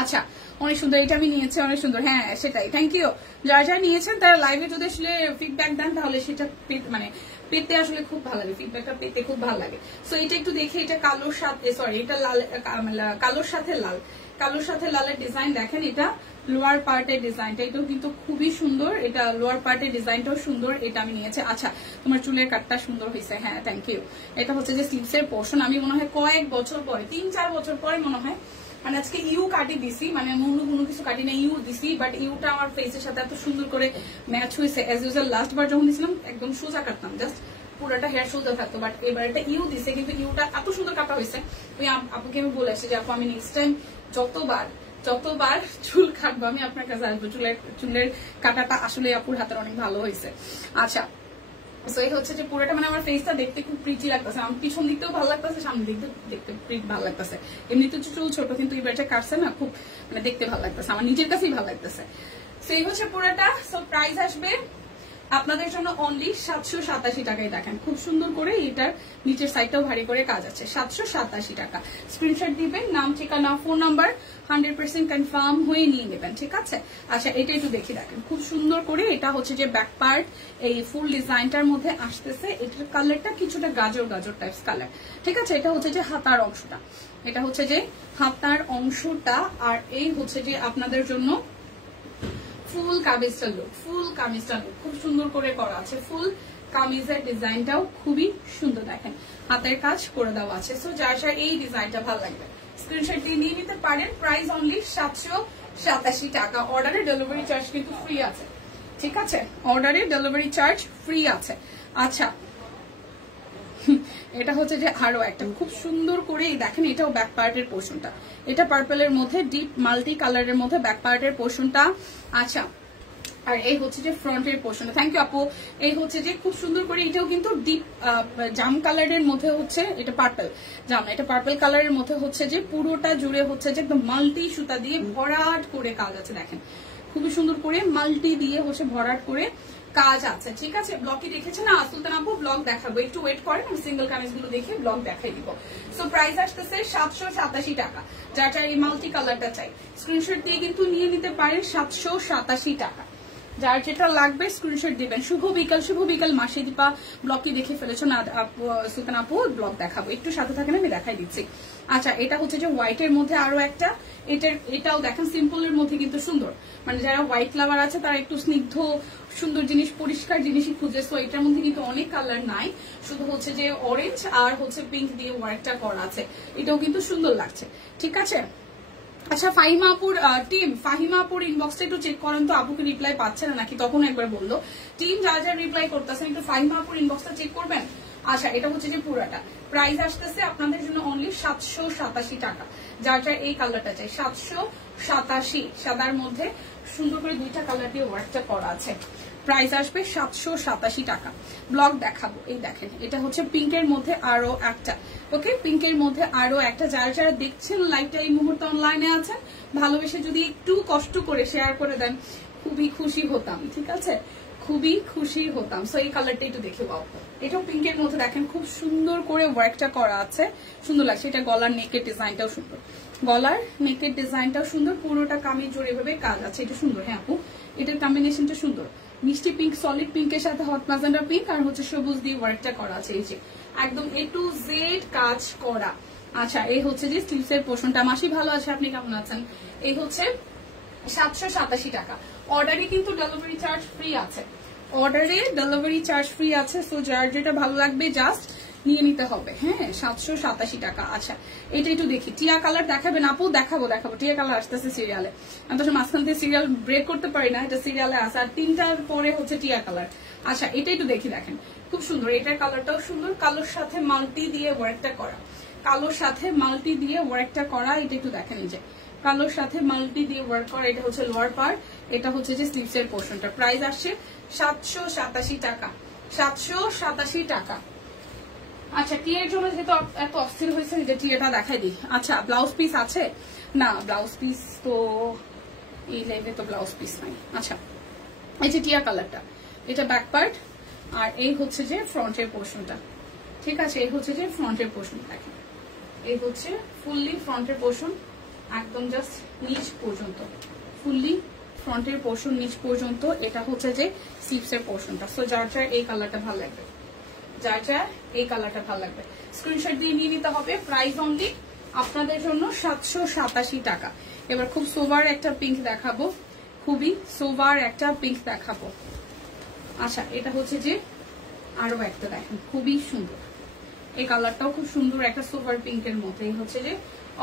আচ্ছা, অনেক সুন্দর, এটা আমি নিয়েছি, অনেক সুন্দর, হ্যাঁ সেটাই, থ্যাংক ইউ। যারা যারা নিয়েছেন তারা লাইভে যদি আসলে ফিডব্যাক দেন তাহলে সেটা মানে পেতে আসলে খুব ভালো লাগে, ফিডব্যাকটা পেতে খুব ভালো লাগে। সো এটা একটু দেখে, এটা কালোর সাথে এটা লাল, কালোর সাথে লাল, কালোর সাথে লালের ডিজাইন দেখেন, এটা লোয়ার পার্টের ডিজাইনটা, এটাও কিন্তু খুবই সুন্দর, এটা লোয়ার পার্টের ডিজাইনটাও সুন্দর, এটা আমি নিয়েছি। আচ্ছা তোমার চুলের কাটটা সুন্দর হয়েছে, হ্যাঁ থ্যাংক ইউ। এটা হচ্ছে যে স্লিভসের পোর্শন, আমি মনে হয় কয়েক বছর পরে 3-4 বছর পরে মনে হয় মানে আজকে ইউ কাটি দিছি, মানে কোনো কিছু কাটি না, ইউ দিছি, বাট ইউটা আমার ফেসের সাথে এত সুন্দর করে ম্যাচ হয়েছে। এজ ইউজুয়াল লাস্ট বার যখন দিছিলাম একদম সোজা কাটতাম, জাস্ট পুরোটা হেয়ার সোজা থাকতো, বাট এবার এটা ইউ দিছে, কিন্তু ইউটা এত সুন্দর কাটা হয়েছে। ওই আপুকে আমি বলে আসছি যে আপু আমি নেক্সট টাইম যতবার চুল কাটবো আমি আপনার কাছে আসবো, চুলের কাটাটা আসলে আপুর হাতের অনেক ভালো হয়েছে। আচ্ছা সো এই হচ্ছে যে পুরোটা মানে আমার ফেসটা দেখতে খুব প্রিটি লাগতেছে, আমার পিছন দিকতেও ভালো লাগতেছে, সামনে দিক দেখতে ভালো লাগতেছে। এমনিতে চুল ছোট, কিন্তু এই বারটা কাটছে না, খুব মানে দেখতে ভালো লাগতেছে, আমার নিজের কাছেই ভালো লাগতেছে। সো এই হচ্ছে পুরোটা। সো প্রাইস আসবে আপনাদের জন্য অনলি 787 টাকায়। দেখেন খুব সুন্দর করে এটার নিচের সাইডটাও ভারী করে কাজ আছে, 787 টাকা। স্ক্রিনশট দিবেন, নাম ঠিকানা ফোন নাম্বার 100% কনফার্ম হয়ে নিয়ে নেবেন, ঠিক আছে। আচ্ছা এটা একটু দেখি, দেখেন খুব সুন্দর করে এটা হচ্ছে যে ব্যাক পার্ট এই ফুল ডিজাইনটার মধ্যে আসতেছে, এটার কালারটা কিছুটা গাজর টাইপস কালার, ঠিক আছে। এটা হচ্ছে যে হাতার অংশটা, এটা হচ্ছে যে হাতার অংশটা, আর এই হচ্ছে যে আপনাদের জন্য ফুল কামিজটা লুক, খুব সুন্দর করে করা আছে। ফুল কামিজের ডিজাইনটাও খুবই সুন্দর, দেখেন হাতের কাজ করে দেওয়া আছে। সো যার এই ডিজাইনটা ভালো লাগবে স্ক্রিনশট দিয়ে নিয়ে নিতে পারেন। প্রাইস অনলি 787 টাকা। অর্ডারে ডেলিভারি চার্জ কিন্তু ফ্রি আছে, ঠিক আছে, অর্ডারে ডেলিভারি চার্জ ফ্রি আছে। আচ্ছা এটা হচ্ছে যে আরো একটা খুব সুন্দর করে দেখেন, এটাও ব্যাক পার্টের পোর্শনটা, এটা পার্পলের মধ্যে ডিপ মাল্টি কালারের মধ্যে ব্যাক পার্টের পোর্শনটা। আচ্ছা আর এই হচ্ছে যে ফ্রন্টের পোর্শনটা, থ্যাংক ইউ আপু। এই হচ্ছে যে খুব সুন্দর করে, এটাও কিন্তু ডিপ জাম কালারের মধ্যে হচ্ছে, এটা পার্পল জাম, এটা পার্পল কালারের মধ্যে হচ্ছে যে পুরোটা জুড়ে হচ্ছে যে একদম মাল্টি সুতা দিয়ে ভরাট করে কাজ আছে, দেখেন খুবই সুন্দর করে মাল্টি দিয়ে হচ্ছে ভরাট করে কাজ আছে, ঠিক আছে। ব্লগটি দেখেছেন না সুলতান আপু, ব্লগ দেখাবো, একটু ওয়েট করেন, আমি সিঙ্গেল কামিজগুলো দেখে ব্লগ দেখাই দিব। সো প্রাইস আসতেছে 787 টাকা। যার এই মাল্টি কালারটা চাই স্ক্রিনশট দিয়ে কিন্তু নিয়ে নিতে পারেন, 787 টাকা। যার যেটা লাগবে স্ক্রিনশট দিবেন। শুভ বিকাল মাসে দীপা, ব্লগটি দেখে ফেলেছো না সুলতান আপু, ব্লগ দেখাবো, একটু সাথে থাকেন আমি দেখাই দিচ্ছি। আচ্ছা এটা হচ্ছে যে হোয়াইটের মধ্যে আরো একটা, এটাও দেখেন সিম্পলের মধ্যে কিন্তু সুন্দর, মানে যারা হোয়াইট লাভার আছে তারা একটু স্নিগ্ধ সুন্দর জিনিস, পরিষ্কার জিনিসই খুঁজে। সো এটার মধ্যে কিন্তু অনেক কালার নাই, শুধু হচ্ছে যে অরেঞ্জ আর হচ্ছে পিঙ্ক দিয়ে ওয়ার্কটা করা আছে, এটাও কিন্তু সুন্দর লাগছে, ঠিক আছে। আচ্ছা ফাহিমা আপুর ইনবক্সটা একটু চেক করেন তো, আপুকে রিপ্লাই পাচ্ছে না নাকি, তখন একবার বললো টিম যা রিপ্লাই করতেছেন একটু ফাহিমা আপুর ইনবক্সটা চেক করবেন। আচ্ছা এটা হচ্ছে যে পুরাটা প্রাইস আসতেছে আপনাদের জন্য অনলি 787 টাকা। যার এই কালারটা চাই 787, সাদার মধ্যে সুন্দর করে দুইটা কালার দিয়ে ওয়ার্কটা করা আছে, প্রাইস আসবে 787 টাকা। ব্লগ দেখাবো, এই দেখেন এটা হচ্ছে পিঙ্কের মধ্যে আরো একটা, ওকে পিঙ্কের মধ্যে আরো একটা। যারা দেখছেন লাইভটা এই মুহূর্তে অনলাইনে আছেন, ভালোবেসে যদি একটু কষ্ট করে শেয়ার করে দেন খুবই খুশি হতাম, ঠিক আছে, খুবই খুশি হতাম। সো এই কালারটা একটু দেখে পাও, এটাও পিঙ্কের মধ্যে দেখেন খুব সুন্দর করে ওয়ার্কটা করা আছে, সুন্দর লাগছে। এটা গলার নেকের ডিজাইনটাও সুন্দর, গলার নেকের ডিজাইনটাও সুন্দর, পুরোটা কামিজ জোরে ভাবে কাজ আছে, এটা সুন্দর। হ্যাঁ আপু এটার কম্বিনেশনটা সুন্দর, মিষ্টি পিঙ্ক, সলিড পিঙ্কের সাথে হট ম্যাজেন্ডা পিঙ্ক আর হচ্ছে সবুজ দিয়ে ওয়ার্কটা করা আছে, এই যে একদম A to Z কাজ করা। আচ্ছা এই হচ্ছে যে স্লিভসের পোর্শনটা। মাসি ভালো আছে, আপনি কেমন আছেন? এই হচ্ছে 787 টাকা। অর্ডারে কিন্তু ডেলিভারি চার্জ ফ্রি আছে, অর্ডারে ডেলিভারি চার্জ ফ্রি আছে। সো যার যেটা ভালো লাগবে জাস্ট নিয়ে নিতে হবে। হ্যাঁ 787 টাকা। আচ্ছা এটা একটু দেখি, টিয়া কালার দেখাবেন আপু? দেখাবো, টিয়া কালার আসতেছে সিরিয়ালে, আমি তো মাঝখান থেকে সিরিয়াল ব্রেক করতে পারি না, এটা সিরিয়ালে আসে, আর 3টার পরে হচ্ছে টিয়া কালার। আচ্ছা এটা একটু দেখি, দেখেন খুব সুন্দর, এটার কালারটাও সুন্দর, কালোর সাথে মাল্টি দিয়ে ওয়ার্কটা করা, কালোর সাথে মাল্টি দিয়ে ওয়ার্কটা করা, এটা একটু দেখেন, এই যে কালোর সাথে মাল্টি দিয়ে ওয়ার্ক করা। এটা হচ্ছে লোয়ার পার্ট, এটা হচ্ছে যে স্লিভসের পোর্শনটা। প্রাইস আসছে 787 টাকা, 787 টাকা। আচ্ছা টিয়ের জন্য যেহেতু এত অস্থির হয়েছে, যে টিয়েটা দেখাই দিই। আচ্ছা ব্লাউজ পিস আছে না? ব্লাউজ পিস তো এই লাইভে তো ব্লাউজ পিস নাই। আচ্ছা এই যে টিয়া কালারটা, এটা ব্যাক পার্ট, আর এই হচ্ছে যে ফ্রন্টের পোর্শনটা, ঠিক আছে, এই হচ্ছে যে ফ্রন্টের পোর্শন। দেখেন এই হচ্ছে ফুললি ফ্রন্টের পোর্শন, একদম জাস্ট নিচ পর্যন্ত, ফুললি ফ্রন্টের পোর্শন নিচ পর্যন্ত। এটা হচ্ছে যে স্লিভসের পোর্শনটা। সো যার এই কালারটা ভালো লাগবে, যার এই কালারটা ভালো লাগবে স্ক্রিনশট দিয়ে নিয়ে নিতে হবে। প্রাইস অনলি আপনাদের জন্য 787 টাকা। এবার খুব সোভার একটা পিঙ্ক দেখাবো, খুবই সোভার একটা পিঙ্ক দেখাবো। আচ্ছা, এটা হচ্ছে যে আরো একটা দেখেন, খুবই সুন্দর, এই কালারটাও খুব সুন্দর, একটা সোভার পিঙ্কের মতো। এই হচ্ছে যে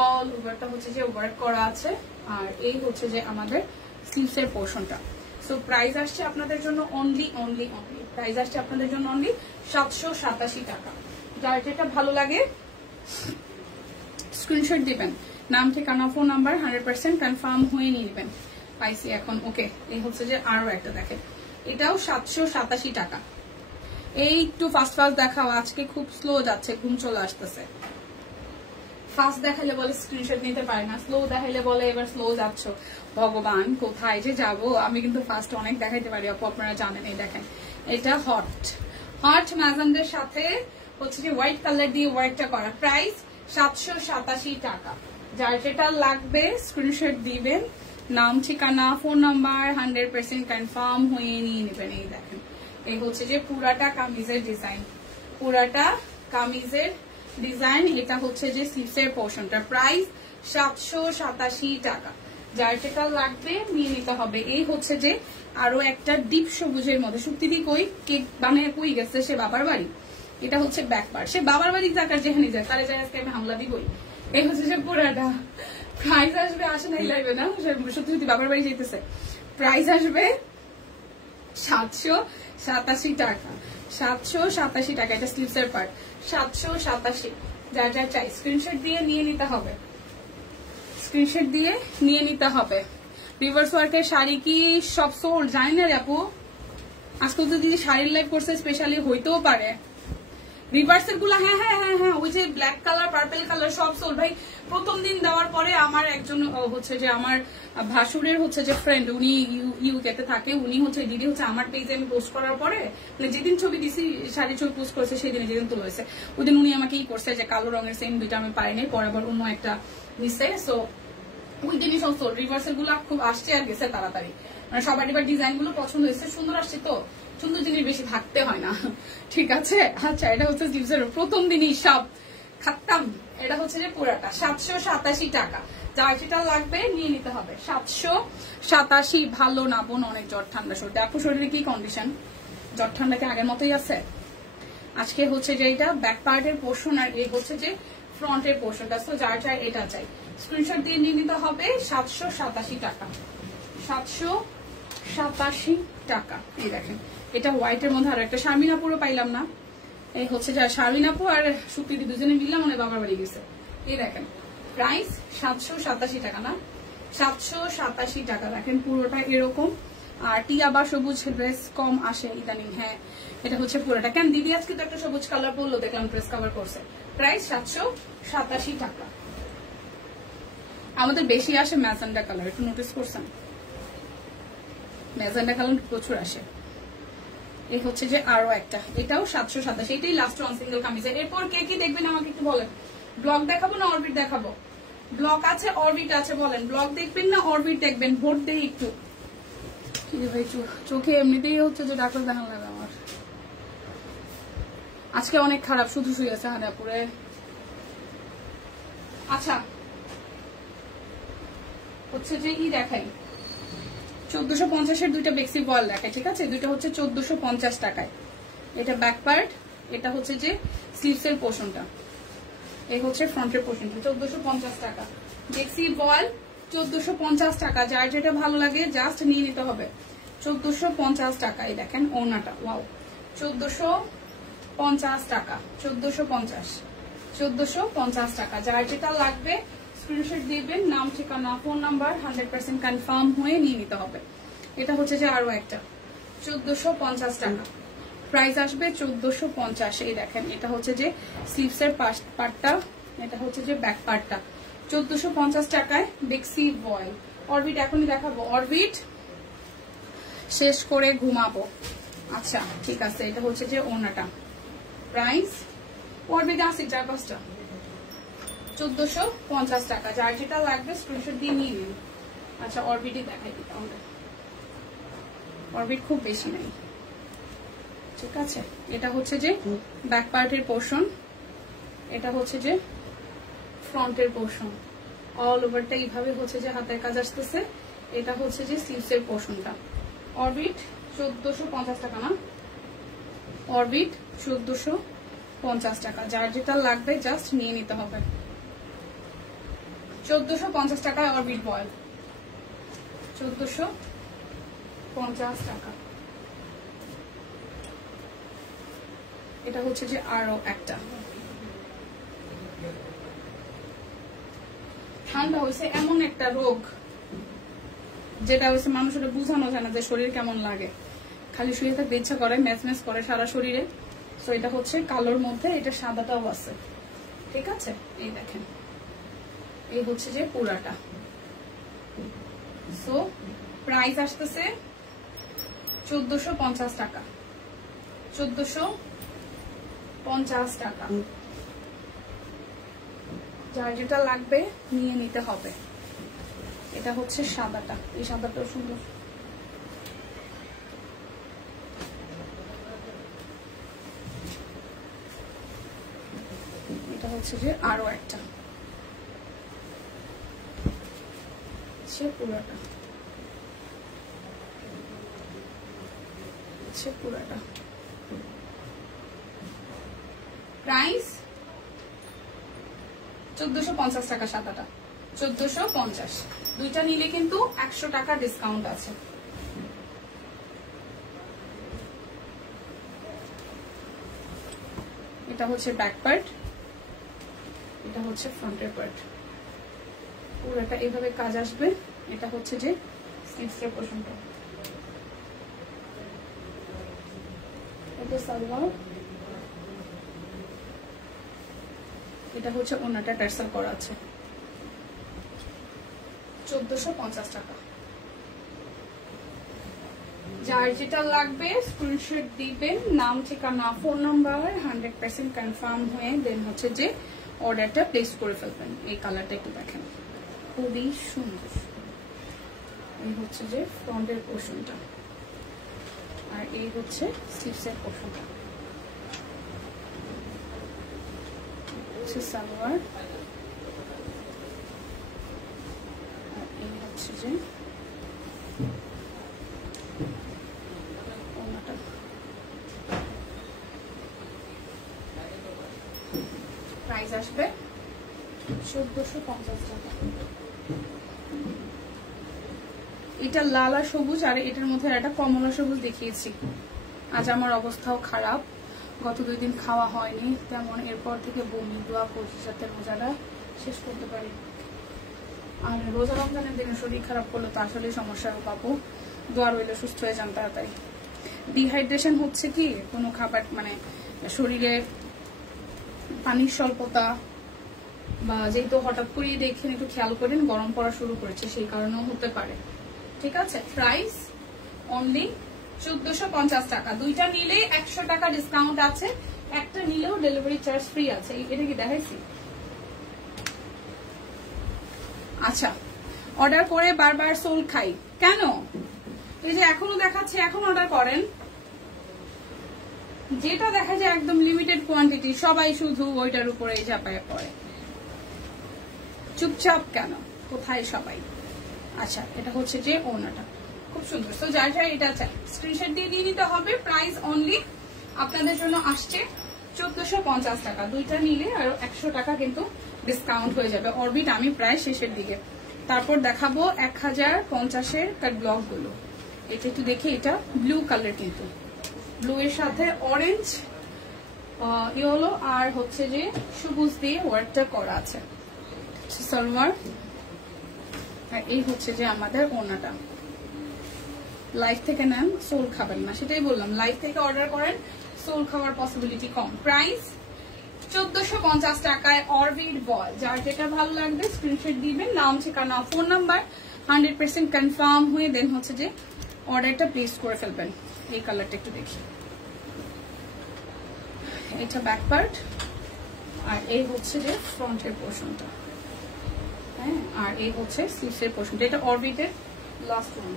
অল ওভারটা হচ্ছে যে ওয়ার্ক করা আছে, আর এই হচ্ছে যে আমাদের স্লিভসের পোর্শনটা। সো প্রাইস আসছে আপনাদের জন্য অনলি প্রাইস আসছে আপনাদের জন্য অনলি 787 টাকা। যার যেটা ভালো লাগে স্ক্রিনশট দিবেন, নাম ঠিকানা ফোন নাম্বার 100% কনফার্ম হয়ে নিয়ে নেবেন। পাইছি এখন, ওকে। এই হচ্ছে যে আরো একটা দেখেন, এটাও 787 টাকা। এই একটু ফাস্ট দেখাও, আজকে খুব স্লো যাচ্ছে, ঘুম চলে আসতেছে। ফাস্ট দেখাইলে বলে স্ক্রিনশট নিতে পারে না, স্লো দেখাইলে বলে এবার স্লো যাচ্ছ। ভগবান, কোথায় যে যাব। আমি কিন্তু ফাস্ট অনেক দেখাইতে পারি আপু, আপনারা জানেন। এই দেখেন, এটা হট ম্যাজেন্ডার সাথে হচ্ছে যে হোয়াইট কালার দিয়ে ওয়ার্কটা করা। প্রাইস 787 টাকা। যার যেটা লাগবে স্ক্রিনশট দিবেন, নাম ঠিকানা ফোন নাম্বার 100% কনফার্ম হয়ে নিয়ে নেবেন। এই দেখেন, এই হচ্ছে যে পুরাটা কামিজের ডিজাইন, পুরাটা কামিজের ডিজাইন। এটা হচ্ছে যে স্লিভসের পোর্শনটা। প্রাইস 787 টাকা। যার যেটা লাগবে নিয়ে নিতে হবে। এই হচ্ছে যে আরো একটা ডিপ সবুজের মধ্যে। সুক্তিদি কই কেক বানিয়ে কই গেছে, সে বাবার বাড়ি। এটা হচ্ছে ব্যাক পার্ট, সে বাবার বাড়ি যাকার যেখানে যায় তারে যায় আজকে আমি হামলা দিবই। এই হচ্ছে যে পুরাটা। প্রাইস আসবে, আসে নাই লাগবে না, সত্যি সত্যি বাবার বাড়ি যেতেছে। প্রাইস আসবে 787 টাকা। 787 টাকা। এটা স্লিভসের পার্ট, 787। যার যার চাই স্ক্রিনশট দিয়ে নিয়ে নিতে হবে, স্ক্রিনশট দিয়ে নিয়ে নিতে হবে। রিভার্স ওয়ার্কের শাড়ি কি সব সোল্ড জানি না রে আপু, আজকাল তো দিদি শাড়ির লাইভ করছে স্পেশালি, হইতেও পারে। রিভার্সের গুলা হ্যাঁ ওই যে ব্ল্যাক কালার পার্পেল কালার সব সোল্ড ভাই। প্রথম দিন দেওয়ার পরে আমার একজন হচ্ছে যে আমার ভাসুরের হচ্ছে যে ফ্রেন্ড, উনি ইউকেতে থাকে, উনি হচ্ছে দিদি হচ্ছে আমার পেজে আমি পোস্ট করার পরে, মানে যেদিন ছবি দিছি শাড়ি ছবি পোস্ট করেছে সেদিন যেদিন তোলা হয়েছে ওই দিন উনি আমাকে করছে যে কালো রঙের সেম দুইটা আমি পাইনি, পরে আবার অন্য একটা নিছে। সো ওই দিনই সব সোল্ড। রিভার্সের গুলো খুব আসছে আর গেছে তাড়াতাড়ি, মানে সবার এবার ডিজাইন গুলো পছন্দ হয়েছে, সুন্দর আসছে। তো সুন্দর জিনিস বেশি থাকতে হয় না, ঠিক আছে। আচ্ছা, এটা হচ্ছে জিপসের প্রথম দিনই সব খাতাম। এটা হচ্ছে যে পুরাটা 787 টাকা। যার যেটা লাগবে নিয়ে নিতে হবে। 787। ভালো না বোন, অনেক জ্বর ঠান্ডা সর্দি। আপু শরীরে কি কন্ডিশন? জ্বর ঠান্ডা কি আগের মতোই আছে? আজকে হচ্ছে যে এটা ব্যাক পার্টের পোর্শন, আর এই হচ্ছে যে ফ্রন্টের পোর্শনটা। সো যার চাই এটা চাই স্ক্রিনশট দিয়ে নিয়ে নিতে হবে। 787 টাকা। 787 টাকা। এই দেখেন, এটা হোয়াইটের মধ্যে আর একটা শারমিন আপুরও পাইলাম না। এই হচ্ছে যে শারমিন আপু আর সুপ্রীতি দুজনে মিললাম, মানে বাবার বাড়ি গেছে। এই দেখেন, প্রাইস 787 টাকা না, 787 টাকা। দেখেন পুরোটা এরকম। আর টিয়া বা সবুজ ড্রেস কম আসে ইদানিং। হ্যাঁ, এটা হচ্ছে পুরোটা। কেন দিদি আজকে তো একটা সবুজ কালার পরলো, দেখলাম ড্রেস কভার করছে। প্রাইস 787 টাকা। আমাদের বেশি আসে ম্যাজেন্ডা কালার, একটু নোটিস করছেন? ম্যাজেন্ডা কালার প্রচুর আসে। এই হচ্ছে যে আরো একটা, এটাও 787। এটাই লাস্ট ওয়ান সিঙ্গেল কামিজের। এরপর কে কি দেখবেন আমাকে একটু বলেন। ব্লগ দেখাবো না অরবিট দেখাবো? ব্লগ আছে, অরবিট আছে, বলেন ব্লগ দেখবেন না অরবিট দেখবেন? ভোট দেই একটু। ভাই চোখে এমনিতেই হচ্ছে যে ডাক্তার দেখানো লাগে আমার। আজকে অনেক খারাপ, শুধু শুয়ে আছে হানাপুরে। আচ্ছা, হচ্ছে যে ই দেখাই 1450-এর দুইটা বেক্সি বল দেখাই, ঠিক আছে? দুইটা হচ্ছে 1450 টাকায়। এটা ব্যাক পার্ট, এটা হচ্ছে যে স্লিভসের পোর্শনটা, এই হচ্ছে ফ্রন্টের পোর্শনটা। 1450 টাকা বেক্সি বল, 1450 টাকা। যার যেটা ভালো লাগে জাস্ট নিয়ে নিতে হবে। 1450 টাকা। এই দেখেন ওনাটা, ওয়াও, 1450 টাকা। 1450 টাকা। যার যেটা লাগবে স্ক্রিনশট দিবেন, নাম ঠিকানা ফোন নাম্বার 100% কনফার্ম হয়ে নিয়ে নিতে হবে। এটা হচ্ছে যে আরো একটা 1450 টাকা। প্রাইস আসবে 1450। এই দেখেন, এটা হচ্ছে যে স্লিভসের পার্টটা, এটা হচ্ছে যে ব্যাক পার্টটা। 1450 টাকায় বেক্সি বয়েল। অরবিট এখনই দেখাবো, অরবিট শেষ করে ঘুমাবো। আচ্ছা ঠিক আছে, এটা হচ্ছে যে ওনাটা। প্রাইস অরবিট আছে 4-5টা, 1450 টাকা। যার যেটা লাগবে স্ক্রিনশট দিয়ে নিয়ে নিন। আচ্ছা অরবিটই দেখাই দিতে হবে, অরবিট খুব বেশি নেই, ঠিক আছে। এটা হচ্ছে যে ব্যাক পার্টের পোর্শন, এটা হচ্ছে যে ফ্রন্টের পোর্শন, অল ওভারটা এইভাবে হচ্ছে যে হাতের কাজ আসতেছে। এটা হচ্ছে যে স্লিভসের পোর্শনটা। অরবিট 1450 টাকা না, অরবিট 1450 টাকা। যার যেটা লাগবে জাস্ট নিয়ে নিতে হবে। 1450 টাকায় অরবিট বয়েল, 1450 টাকা। এটা হচ্ছে যে আরো একটা। ঠান্ডা হয়েছে এমন একটা রোগ যেটা হচ্ছে মানুষের বুঝানো যায় না যে শরীর কেমন লাগে, খালি শুয়ে থাকতে ইচ্ছা করে, ম্যাচ ম্যাচ করে সারা শরীরে। সো এটা হচ্ছে কালোর মধ্যে, এটা সাদাটাও আছে, ঠিক আছে। এই দেখেন, এই হচ্ছে যে পুরাটা। সো প্রাইস আসতেছে 1450 টাকা, 1450 টাকা। যার যেটা লাগবে নিয়ে নিতে হবে। এটা হচ্ছে সাদাটা, এই সাদাটাও সুন্দর। এটা হচ্ছে যে আরো একটা, পুরাটা, পুরাটা। প্রাইস 1450 টাকা সাদাটা, 1450। দুইটা নিলে কিন্তু 100 টাকা ডিসকাউন্ট আছে। এটা হচ্ছে ব্যাক পার্ট, এটা হচ্ছে ফ্রন্টের পার্ট। পুরোটা এইভাবে কাজ আসবে। এটা হচ্ছে যে স্লিভসের পোর্শনটা, এটা সালোয়ার, এটা হচ্ছে ওনাটা টার্সেল করা আছে। 1450 টাকা। যার যেটা লাগবে স্ক্রিনশট দিবেন, নাম, ঠিকানা, ফোন নাম্বার 100% কনফার্ম হয়ে দেন হচ্ছে যে অর্ডারটা প্লেস করে ফেলবেন। এই কালারটা একটু দেখেন, খুবই সুন্দর। এই হচ্ছে যে ফ্রন্টের পোর্শনটা, আর এই হচ্ছে স্লিভসের পোর্শনটা। সালোয়ার, আর এই হচ্ছে যে ওনাটা। প্রাইস আসবে 1450 টাকা। এটা লাল আর সবুজ, আর এটার মধ্যে একটা কমলা সবুজ দেখিয়েছি। আজ আমার অবস্থাও খারাপ, গত 2 দিন খাওয়া হয়নি তেমন। এরপর থেকে বমি, দোয়া করছি যাতে রোজাটা শেষ করতে পারি। আর রোজা রমজানের দিনে শরীর খারাপ করলে তো আসলে সমস্যা পাবো। দোয়া রইলে সুস্থ হয়ে যান তাড়াতাড়ি। ডিহাইড্রেশন হচ্ছে কি, কোনো খাবার মানে শরীরে পানির স্বল্পতা, বা যেহেতু হঠাৎ করেই দেখেন, একটু খেয়াল করেন গরম পড়া শুরু করেছে, সেই কারণেও হতে পারে। ঠিক আছে। প্রাইস অনলি 1450 টাকা। দুইটা নিলে 100 টাকা ডিসকাউন্ট আছে, একটা নিলেও ডেলিভারি চার্জ ফ্রি আছে। এটা কি দেখাইছি? আচ্ছা, অর্ডার করে বারবার সোল খাই কেন? এই যে এখনো দেখাচ্ছে, এখন অর্ডার করেন। যেটা দেখা যায় একদম লিমিটেড কোয়ান্টিটি, সবাই শুধু ওইটার উপরে ঝাঁপায় পড়ে। চুপচাপ কেন? কোথায় সবাই? আচ্ছা, এটা হচ্ছে যে ওনাটা খুব সুন্দর। তো যার যার এটা চাই স্ক্রিনশট দিয়ে নিতে হবে। প্রাইস অনলি আপনাদের জন্য আসছে 1450 টাকা। দুইটা নিলে আরো 100 টাকা কিন্তু ডিসকাউন্ট হয়ে যাবে। অরবিট আমি প্রায় শেষের দিকে, তারপর দেখাবো 1050-এর ব্লক গুলো। এটা একটু দেখি, এটা ব্লু কালার, কিন্তু ব্লু এর সাথে অরেঞ্জ, ইয়েলো আর হচ্ছে যে সবুজ দিয়ে ওয়ার্কটা করা আছে। সালোয়ার, আর এই হচ্ছে যে আমাদের ওনাটা। লাইভ থেকে নেন, সোল খাবেন না, সেটাই বললাম। লাইভ থেকে অর্ডার করেন, সোল খাওয়ার পসিবিলিটি কম। প্রাইস 1450 টাকায় অরবিট বল। যার যেটা ভালো লাগবে স্ক্রিনশট দিবেন, নাম, ঠিকানা, ফোন নাম্বার 100% কনফার্ম হয়ে দেন হচ্ছে যে অর্ডারটা প্লেস করে ফেলবেন। এই কালারটা একটু দেখি, এটা ব্যাক পার্ট, আর এই হচ্ছে যে ফ্রন্টের পোর্শনটা, হ্যাঁ, আর এই হচ্ছে স্লিভসের পোর্শনটা। এটা অরবিটের লাস্ট ওয়ান,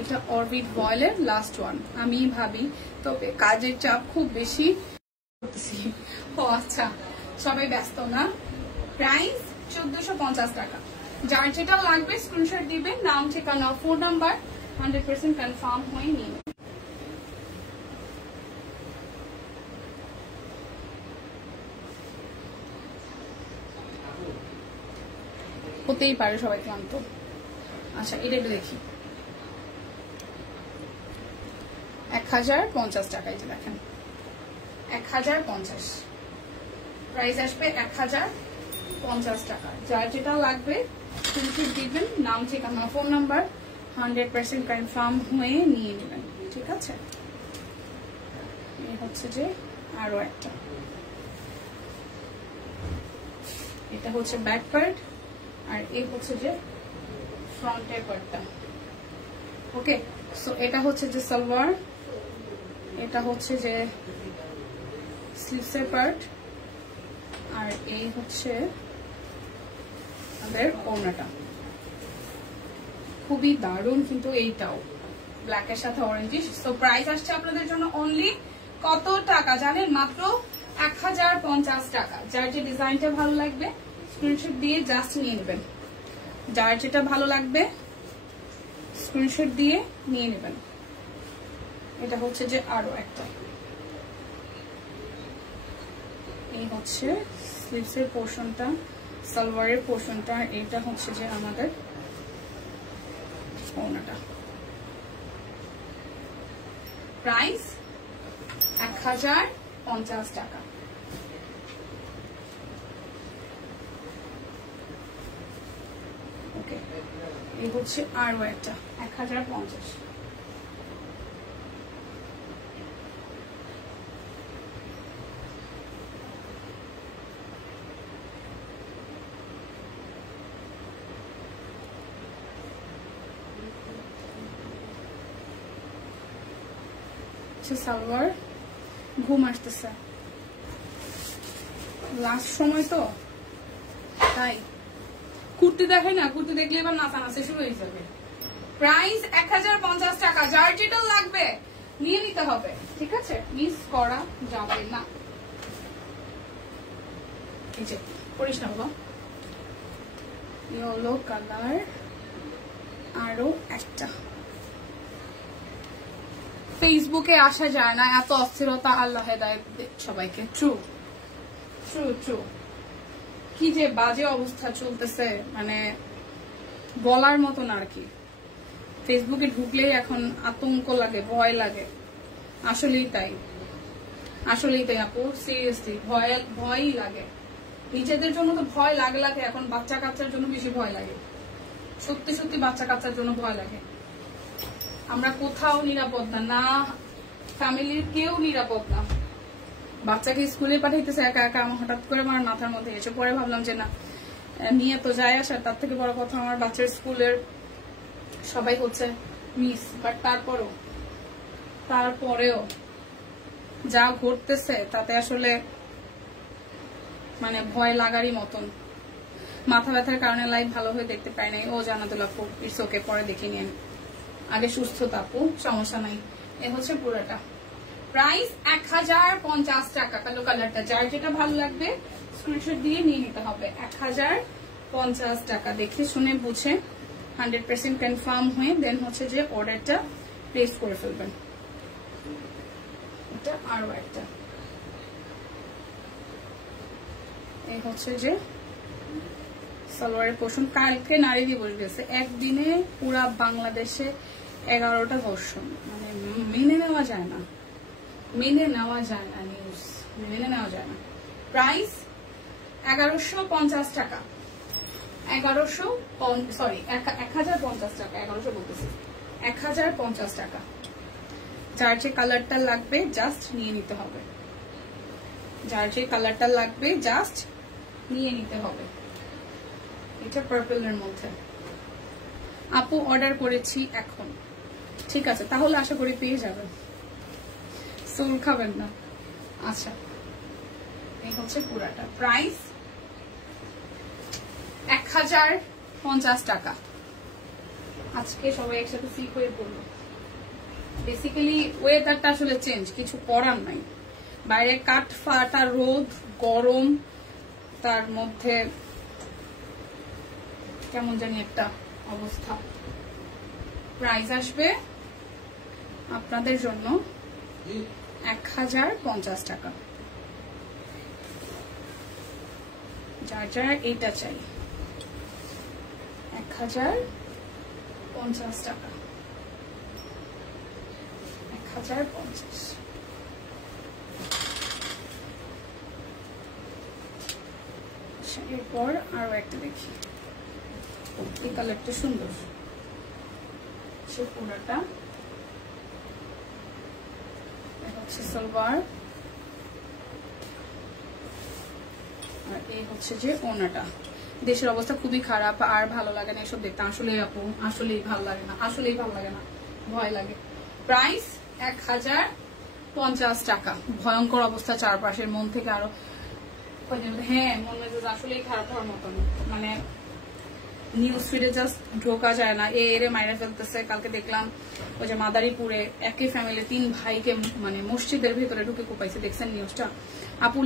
এটা অরবিট বয়েলের লাস্ট ওয়ান। আমি ভাবি তবে কাজের চাপ খুব বেশি। ও আচ্ছা, সবাই ব্যস্ত না? প্রাইস 1450 টাকা। যার যেটা লাগবে স্ক্রিনশট দিবেন, নাম ঠিকানা ফোন নাম্বার 100% কনফার্ম হয়ে নিন। হতেই পারে সবাই ক্লান্ত। আচ্ছা এটা একটু দেখি, 1050 টাকা। এই যে দেখেন 1050, প্রাইস আসবে 1050 টাকা। যার যেটা লাগবে স্ক্রিনশট দিবেন, নাম ঠিকানা ফোন নাম্বার 100% কনফার্ম হয়ে নিয়ে নেবেন। ঠিক আছে, এই হচ্ছে যে আরো একটা, এটা হচ্ছে ব্যাক পার্ট আর এই হচ্ছে যে ফ্রন্টের পার্টটা। ওকে, সো এটা হচ্ছে যে সালোয়ার, এটা হচ্ছে যে স্লিভসের পার্ট, আর এই হচ্ছে আমাদের ওড়নাটা। খুবই দারুণ কিন্তু এইটাও, ব্ল্যাকের সাথে অরেঞ্জিশ। সো প্রাইস আসছে আপনাদের জন্য অনলি কত টাকা জানেন? মাত্র 1050 টাকা। যার যে ডিজাইনটা ভালো লাগবে স্ক্রিনশট দিয়ে জাস্ট নিয়ে নেবেন। যার যেটা ভালো লাগবে স্ক্রিনশট দিয়ে নিয়ে নেবেন। এটা হচ্ছে যে আরো একটা, এই হচ্ছে স্লিভসের পোর্শনটা, সালোয়ারের পোর্শনটা, এটা হচ্ছে যে আমাদের ওড়নাটা। প্রাইস 1050 টাকা। ওকে, এই হচ্ছে আরো একটা 1050। সালোয়ার, ঘুম আসতেছে লাস্ট সময় তো তাই কুর্তি দেখাই না, কুর্তি দেখলে এবার নাচানাচি শুরু হয়ে যাবে। প্রাইস 1050 টাকা। যার যেটা লাগবে নিয়ে নিতে হবে। ঠিক আছে, মিস করা যাবে না। এই যে করিস না বাবা, ইয়েলো কালার আরো একটা। ফেসবুকে আসা যায় না, এত অস্থিরতা। আল্লাহ হেদায়েত সবাইকে। ট্রু ট্রু ট্রু, কি যে বাজে অবস্থা চলতেছে, মানে বলার মতন আর কি। ফেসবুকে ঢুকলেই এখন আতঙ্ক লাগে, ভয় লাগে। আসলেই তাই, আসলেই তাই আপু, সিরিয়াসলি ভয়ই লাগে। নিজেদের জন্য তো ভয় লাগে, এখন বাচ্চা কাচ্চার জন্য বেশি ভয় লাগে। সত্যি সত্যি বাচ্চা কাচ্চার জন্য ভয় লাগে। আমরা কোথাও নিরাপদ না, না ফ্যামিলির কেউ নিরাপদ না। বাচ্চাকে স্কুলে পাঠাইতেছে একা একা, আমার হঠাৎ করে আমার মাথার মধ্যে এসে পরে ভাবলাম যে না, নিয়ে তো যায় আসার, তার থেকে বড় কথা আমার বাচ্চার স্কুলের সবাই হচ্ছে মিস। বাট তারপরেও যা ঘটতেছে তাতে আসলে মানে ভয় লাগারই মতন। মাথা ব্যথার কারণে লাইভ ভালো হয়ে দেখতে পাই নাই। ও জানাতুল্লাহ আপু, ইটস ওকে, পরে দেখে নিন। আগে সুস্থতা আপু, সমস্যা নাই। এ হচ্ছে পুরোটা। প্রাইস 1050 টাকা। কালো কালারটা, যার যেটা ভালো লাগবে স্ক্রিনশট দিয়ে নিয়ে নিতে হবে। 1050 টাকা। দেখে শুনে বুঝে 100% কনফার্ম হয়ে দেন হচ্ছে যে অর্ডারটা প্লেস করে ফেলবেন। এটা আরো একটা, এই হচ্ছে যে সালোয়ারের পোর্শন। কালকে নারী দিবস গেছে, একদিনে পুরা বাংলাদেশে 11টা ধর্ষণ। মানে মেনে নেওয়া যায় না, মেনে নেওয়া যায় না, নিউজ মেনে নেওয়া যায় না। প্রাইস 1150 টাকা। 1050 টাকা, 1100 বলতেছি, 1050 টাকা। যার যে কালারটা লাগবে জাস্ট নিয়ে নিতে হবে। যার যে কালারটা লাগবে জাস্ট নিয়ে নিতে হবে। এটা পার্পলের মধ্যে আপু অর্ডার করেছি এখন। ঠিক আছে, তাহলে আশা করি পেয়ে যাবেন। সোল খাবেন না। আচ্ছা, এই হচ্ছে পুরাটা। প্রাইস 1050 টাকা। আজকে সবাই একসাথে সিক হয়ে পড়লো। বেসিক্যালি ওয়েদারটা আসলে চেঞ্জ, কিছু করার নাই। বাইরে কাঠ ফাটা রোদ, গরম, তার মধ্যে কেমন জানি একটা অবস্থা। প্রাইস আসবে আপনাদের জন্য 1050 টাকা। যার যার এটা চাই 1050 টাকা, 1050। এরপর আরো একটা দেখি, এই কালারটা সুন্দর, সে পুরাটা হচ্ছে সালোয়ার, আর এই হচ্ছে যে ওনাটা। দেশের অবস্থা খুবই খারাপ, আর ভালো লাগে না এসব দেখতে। আসলেই আপু, আসলেই ভালো লাগে না, আসলেই ভালো লাগে না, ভয় লাগে। প্রাইস 1050 টাকা। ভয়ঙ্কর অবস্থা চারপাশের, মন থেকে আরো হ্যাঁ মন মেজাজ আসলেই খারাপ হওয়ার মতন। মানে নিউজ ফিডে জাস্ট ঢোকা যায় না, এরে মাইরা ফেলতেছে। কালকে দেখলাম ওই যে মাদারীপুরে একই ফ্যামিলির 3 ভাইকে মানে মসজিদের ভিতরে ঢুকে কোপাইছে, দেখছেন নিউজটা? আপু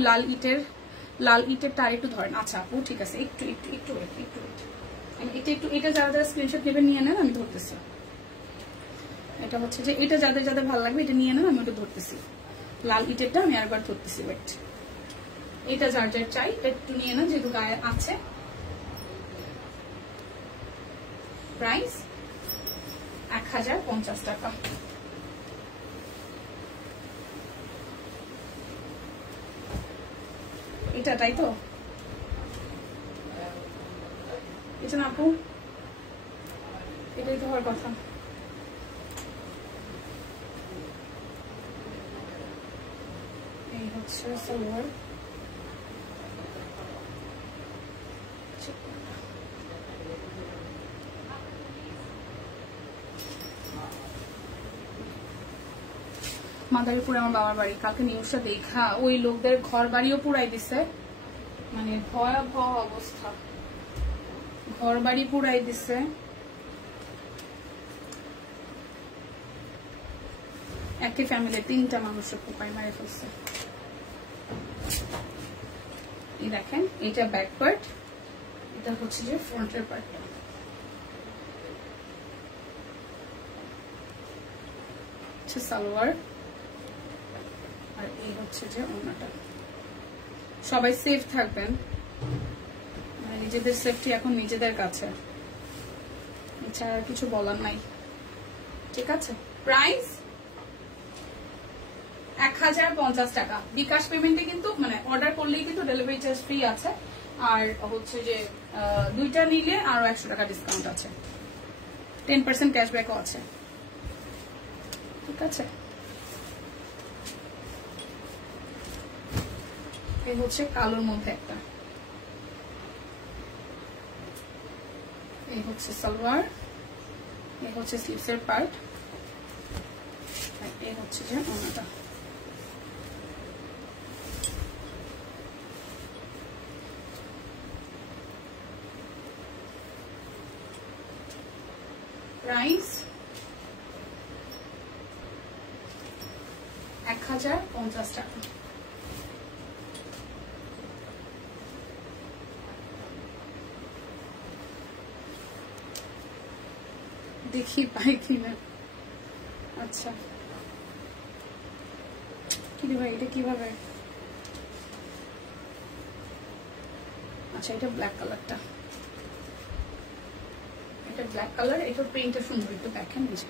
লাল ইটের টার একটু ধরেন। আচ্ছা আপু ঠিক আছে, একটু একটু একটু একটু আমি এটা যারা যারা স্ক্রিনশট নেবেন নিয়ে নেন, আমি ধরতেছি। এটা হচ্ছে যে এটা যাদের যাদের ভালো লাগবে এটা নিয়ে নেন, আমি ওটা ধরতেছি। লাল ইটেরটা আমি আরেকবার ধরতেছি, ওয়েট। এটা যার যার চাই এটা একটু নিয়ে নেন, যেহেতু গায়ে আছে। প্রাইস 1050 টাকা। এটা তাই তো, এটা না আপু, এটাই তো হওয়ার কথা। এই হচ্ছে সালোয়ার, মাদারীপুরে আমার বাবার বাড়ি। কালকে নিউজটা দেখা ওই লোকদের ঘর বাড়িও পুরাই দিছে, মানে ভয়াবহ অবস্থা, ঘর বাড়ি পুরাই দিছে। একই ফ্যামিলির 3টা মানুষের কোপাই মারে ফেলছে। এই দেখেন, এটা ব্যাক পার্ট, এটা হচ্ছে যে ফ্রন্টের পার্টটা। সালোয়ার, আর এই হচ্ছে যে ওড়নাটা। সবাই সেফ থাকবেন, মানে নিজেদের সেফটি এখন নিজেদের কাছে, এছাড়া কিছু বলার নাই। ঠিক আছে, প্রাইস 1050 টাকা। বিকাশ পেমেন্টে কিন্তু মানে অর্ডার করলেই কিন্তু ডেলিভারি চার্জ ফ্রি আছে, আর হচ্ছে যে 2টা নিলে আরো 100 টাকা ডিসকাউন্ট আছে, 10% ক্যাশব্যাকও আছে। ঠিক আছে, এই হচ্ছে কালোর মধ্যে একটা, এই হচ্ছে সালোয়ার, এই হচ্ছে স্লিভসের পার্ট, আর এই হচ্ছে যে ওড়নাটা। প্রাইস 1050 টাকা। দেখি পাই কিনা। আচ্ছা কি ভাই, এটা কিভাবে? আচ্ছা এটা ব্ল্যাক কালারটা, এটা ব্ল্যাক কালার, এটার প্রিন্টটা সুন্দর, একটু দেখেন নিচে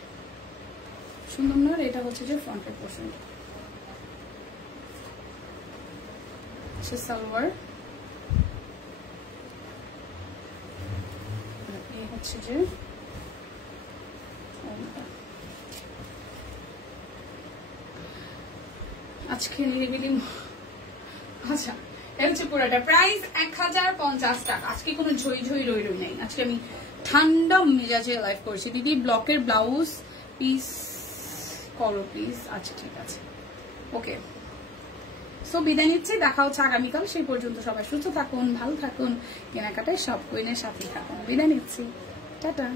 সুন্দর না? এটা হচ্ছে যে ফ্রন্টের পোর্শন, সালোয়ার, এই হচ্ছে যে আজকে নিরিবিলি। আচ্ছা এটা হচ্ছে পুরোটা। প্রাইস 1050 টাকা। আজকে কোনো ঝই ঝই রই রই নাই, আজকে আমি ঠান্ডা মেজাজে লাইভ করছি। দিদি ব্লকের ব্লাউজ পিস করো প্লিজ। আচ্ছা ঠিক আছে, ওকে। সো বিদায় নিচ্ছি, দেখা হচ্ছে আগামীকাল। সেই পর্যন্ত সবাই সুস্থ থাকুন, ভালো থাকুন, কেনাকাটায় সব কুইনের সাথেই থাকুন। বিদায় নিচ্ছি, টাটা।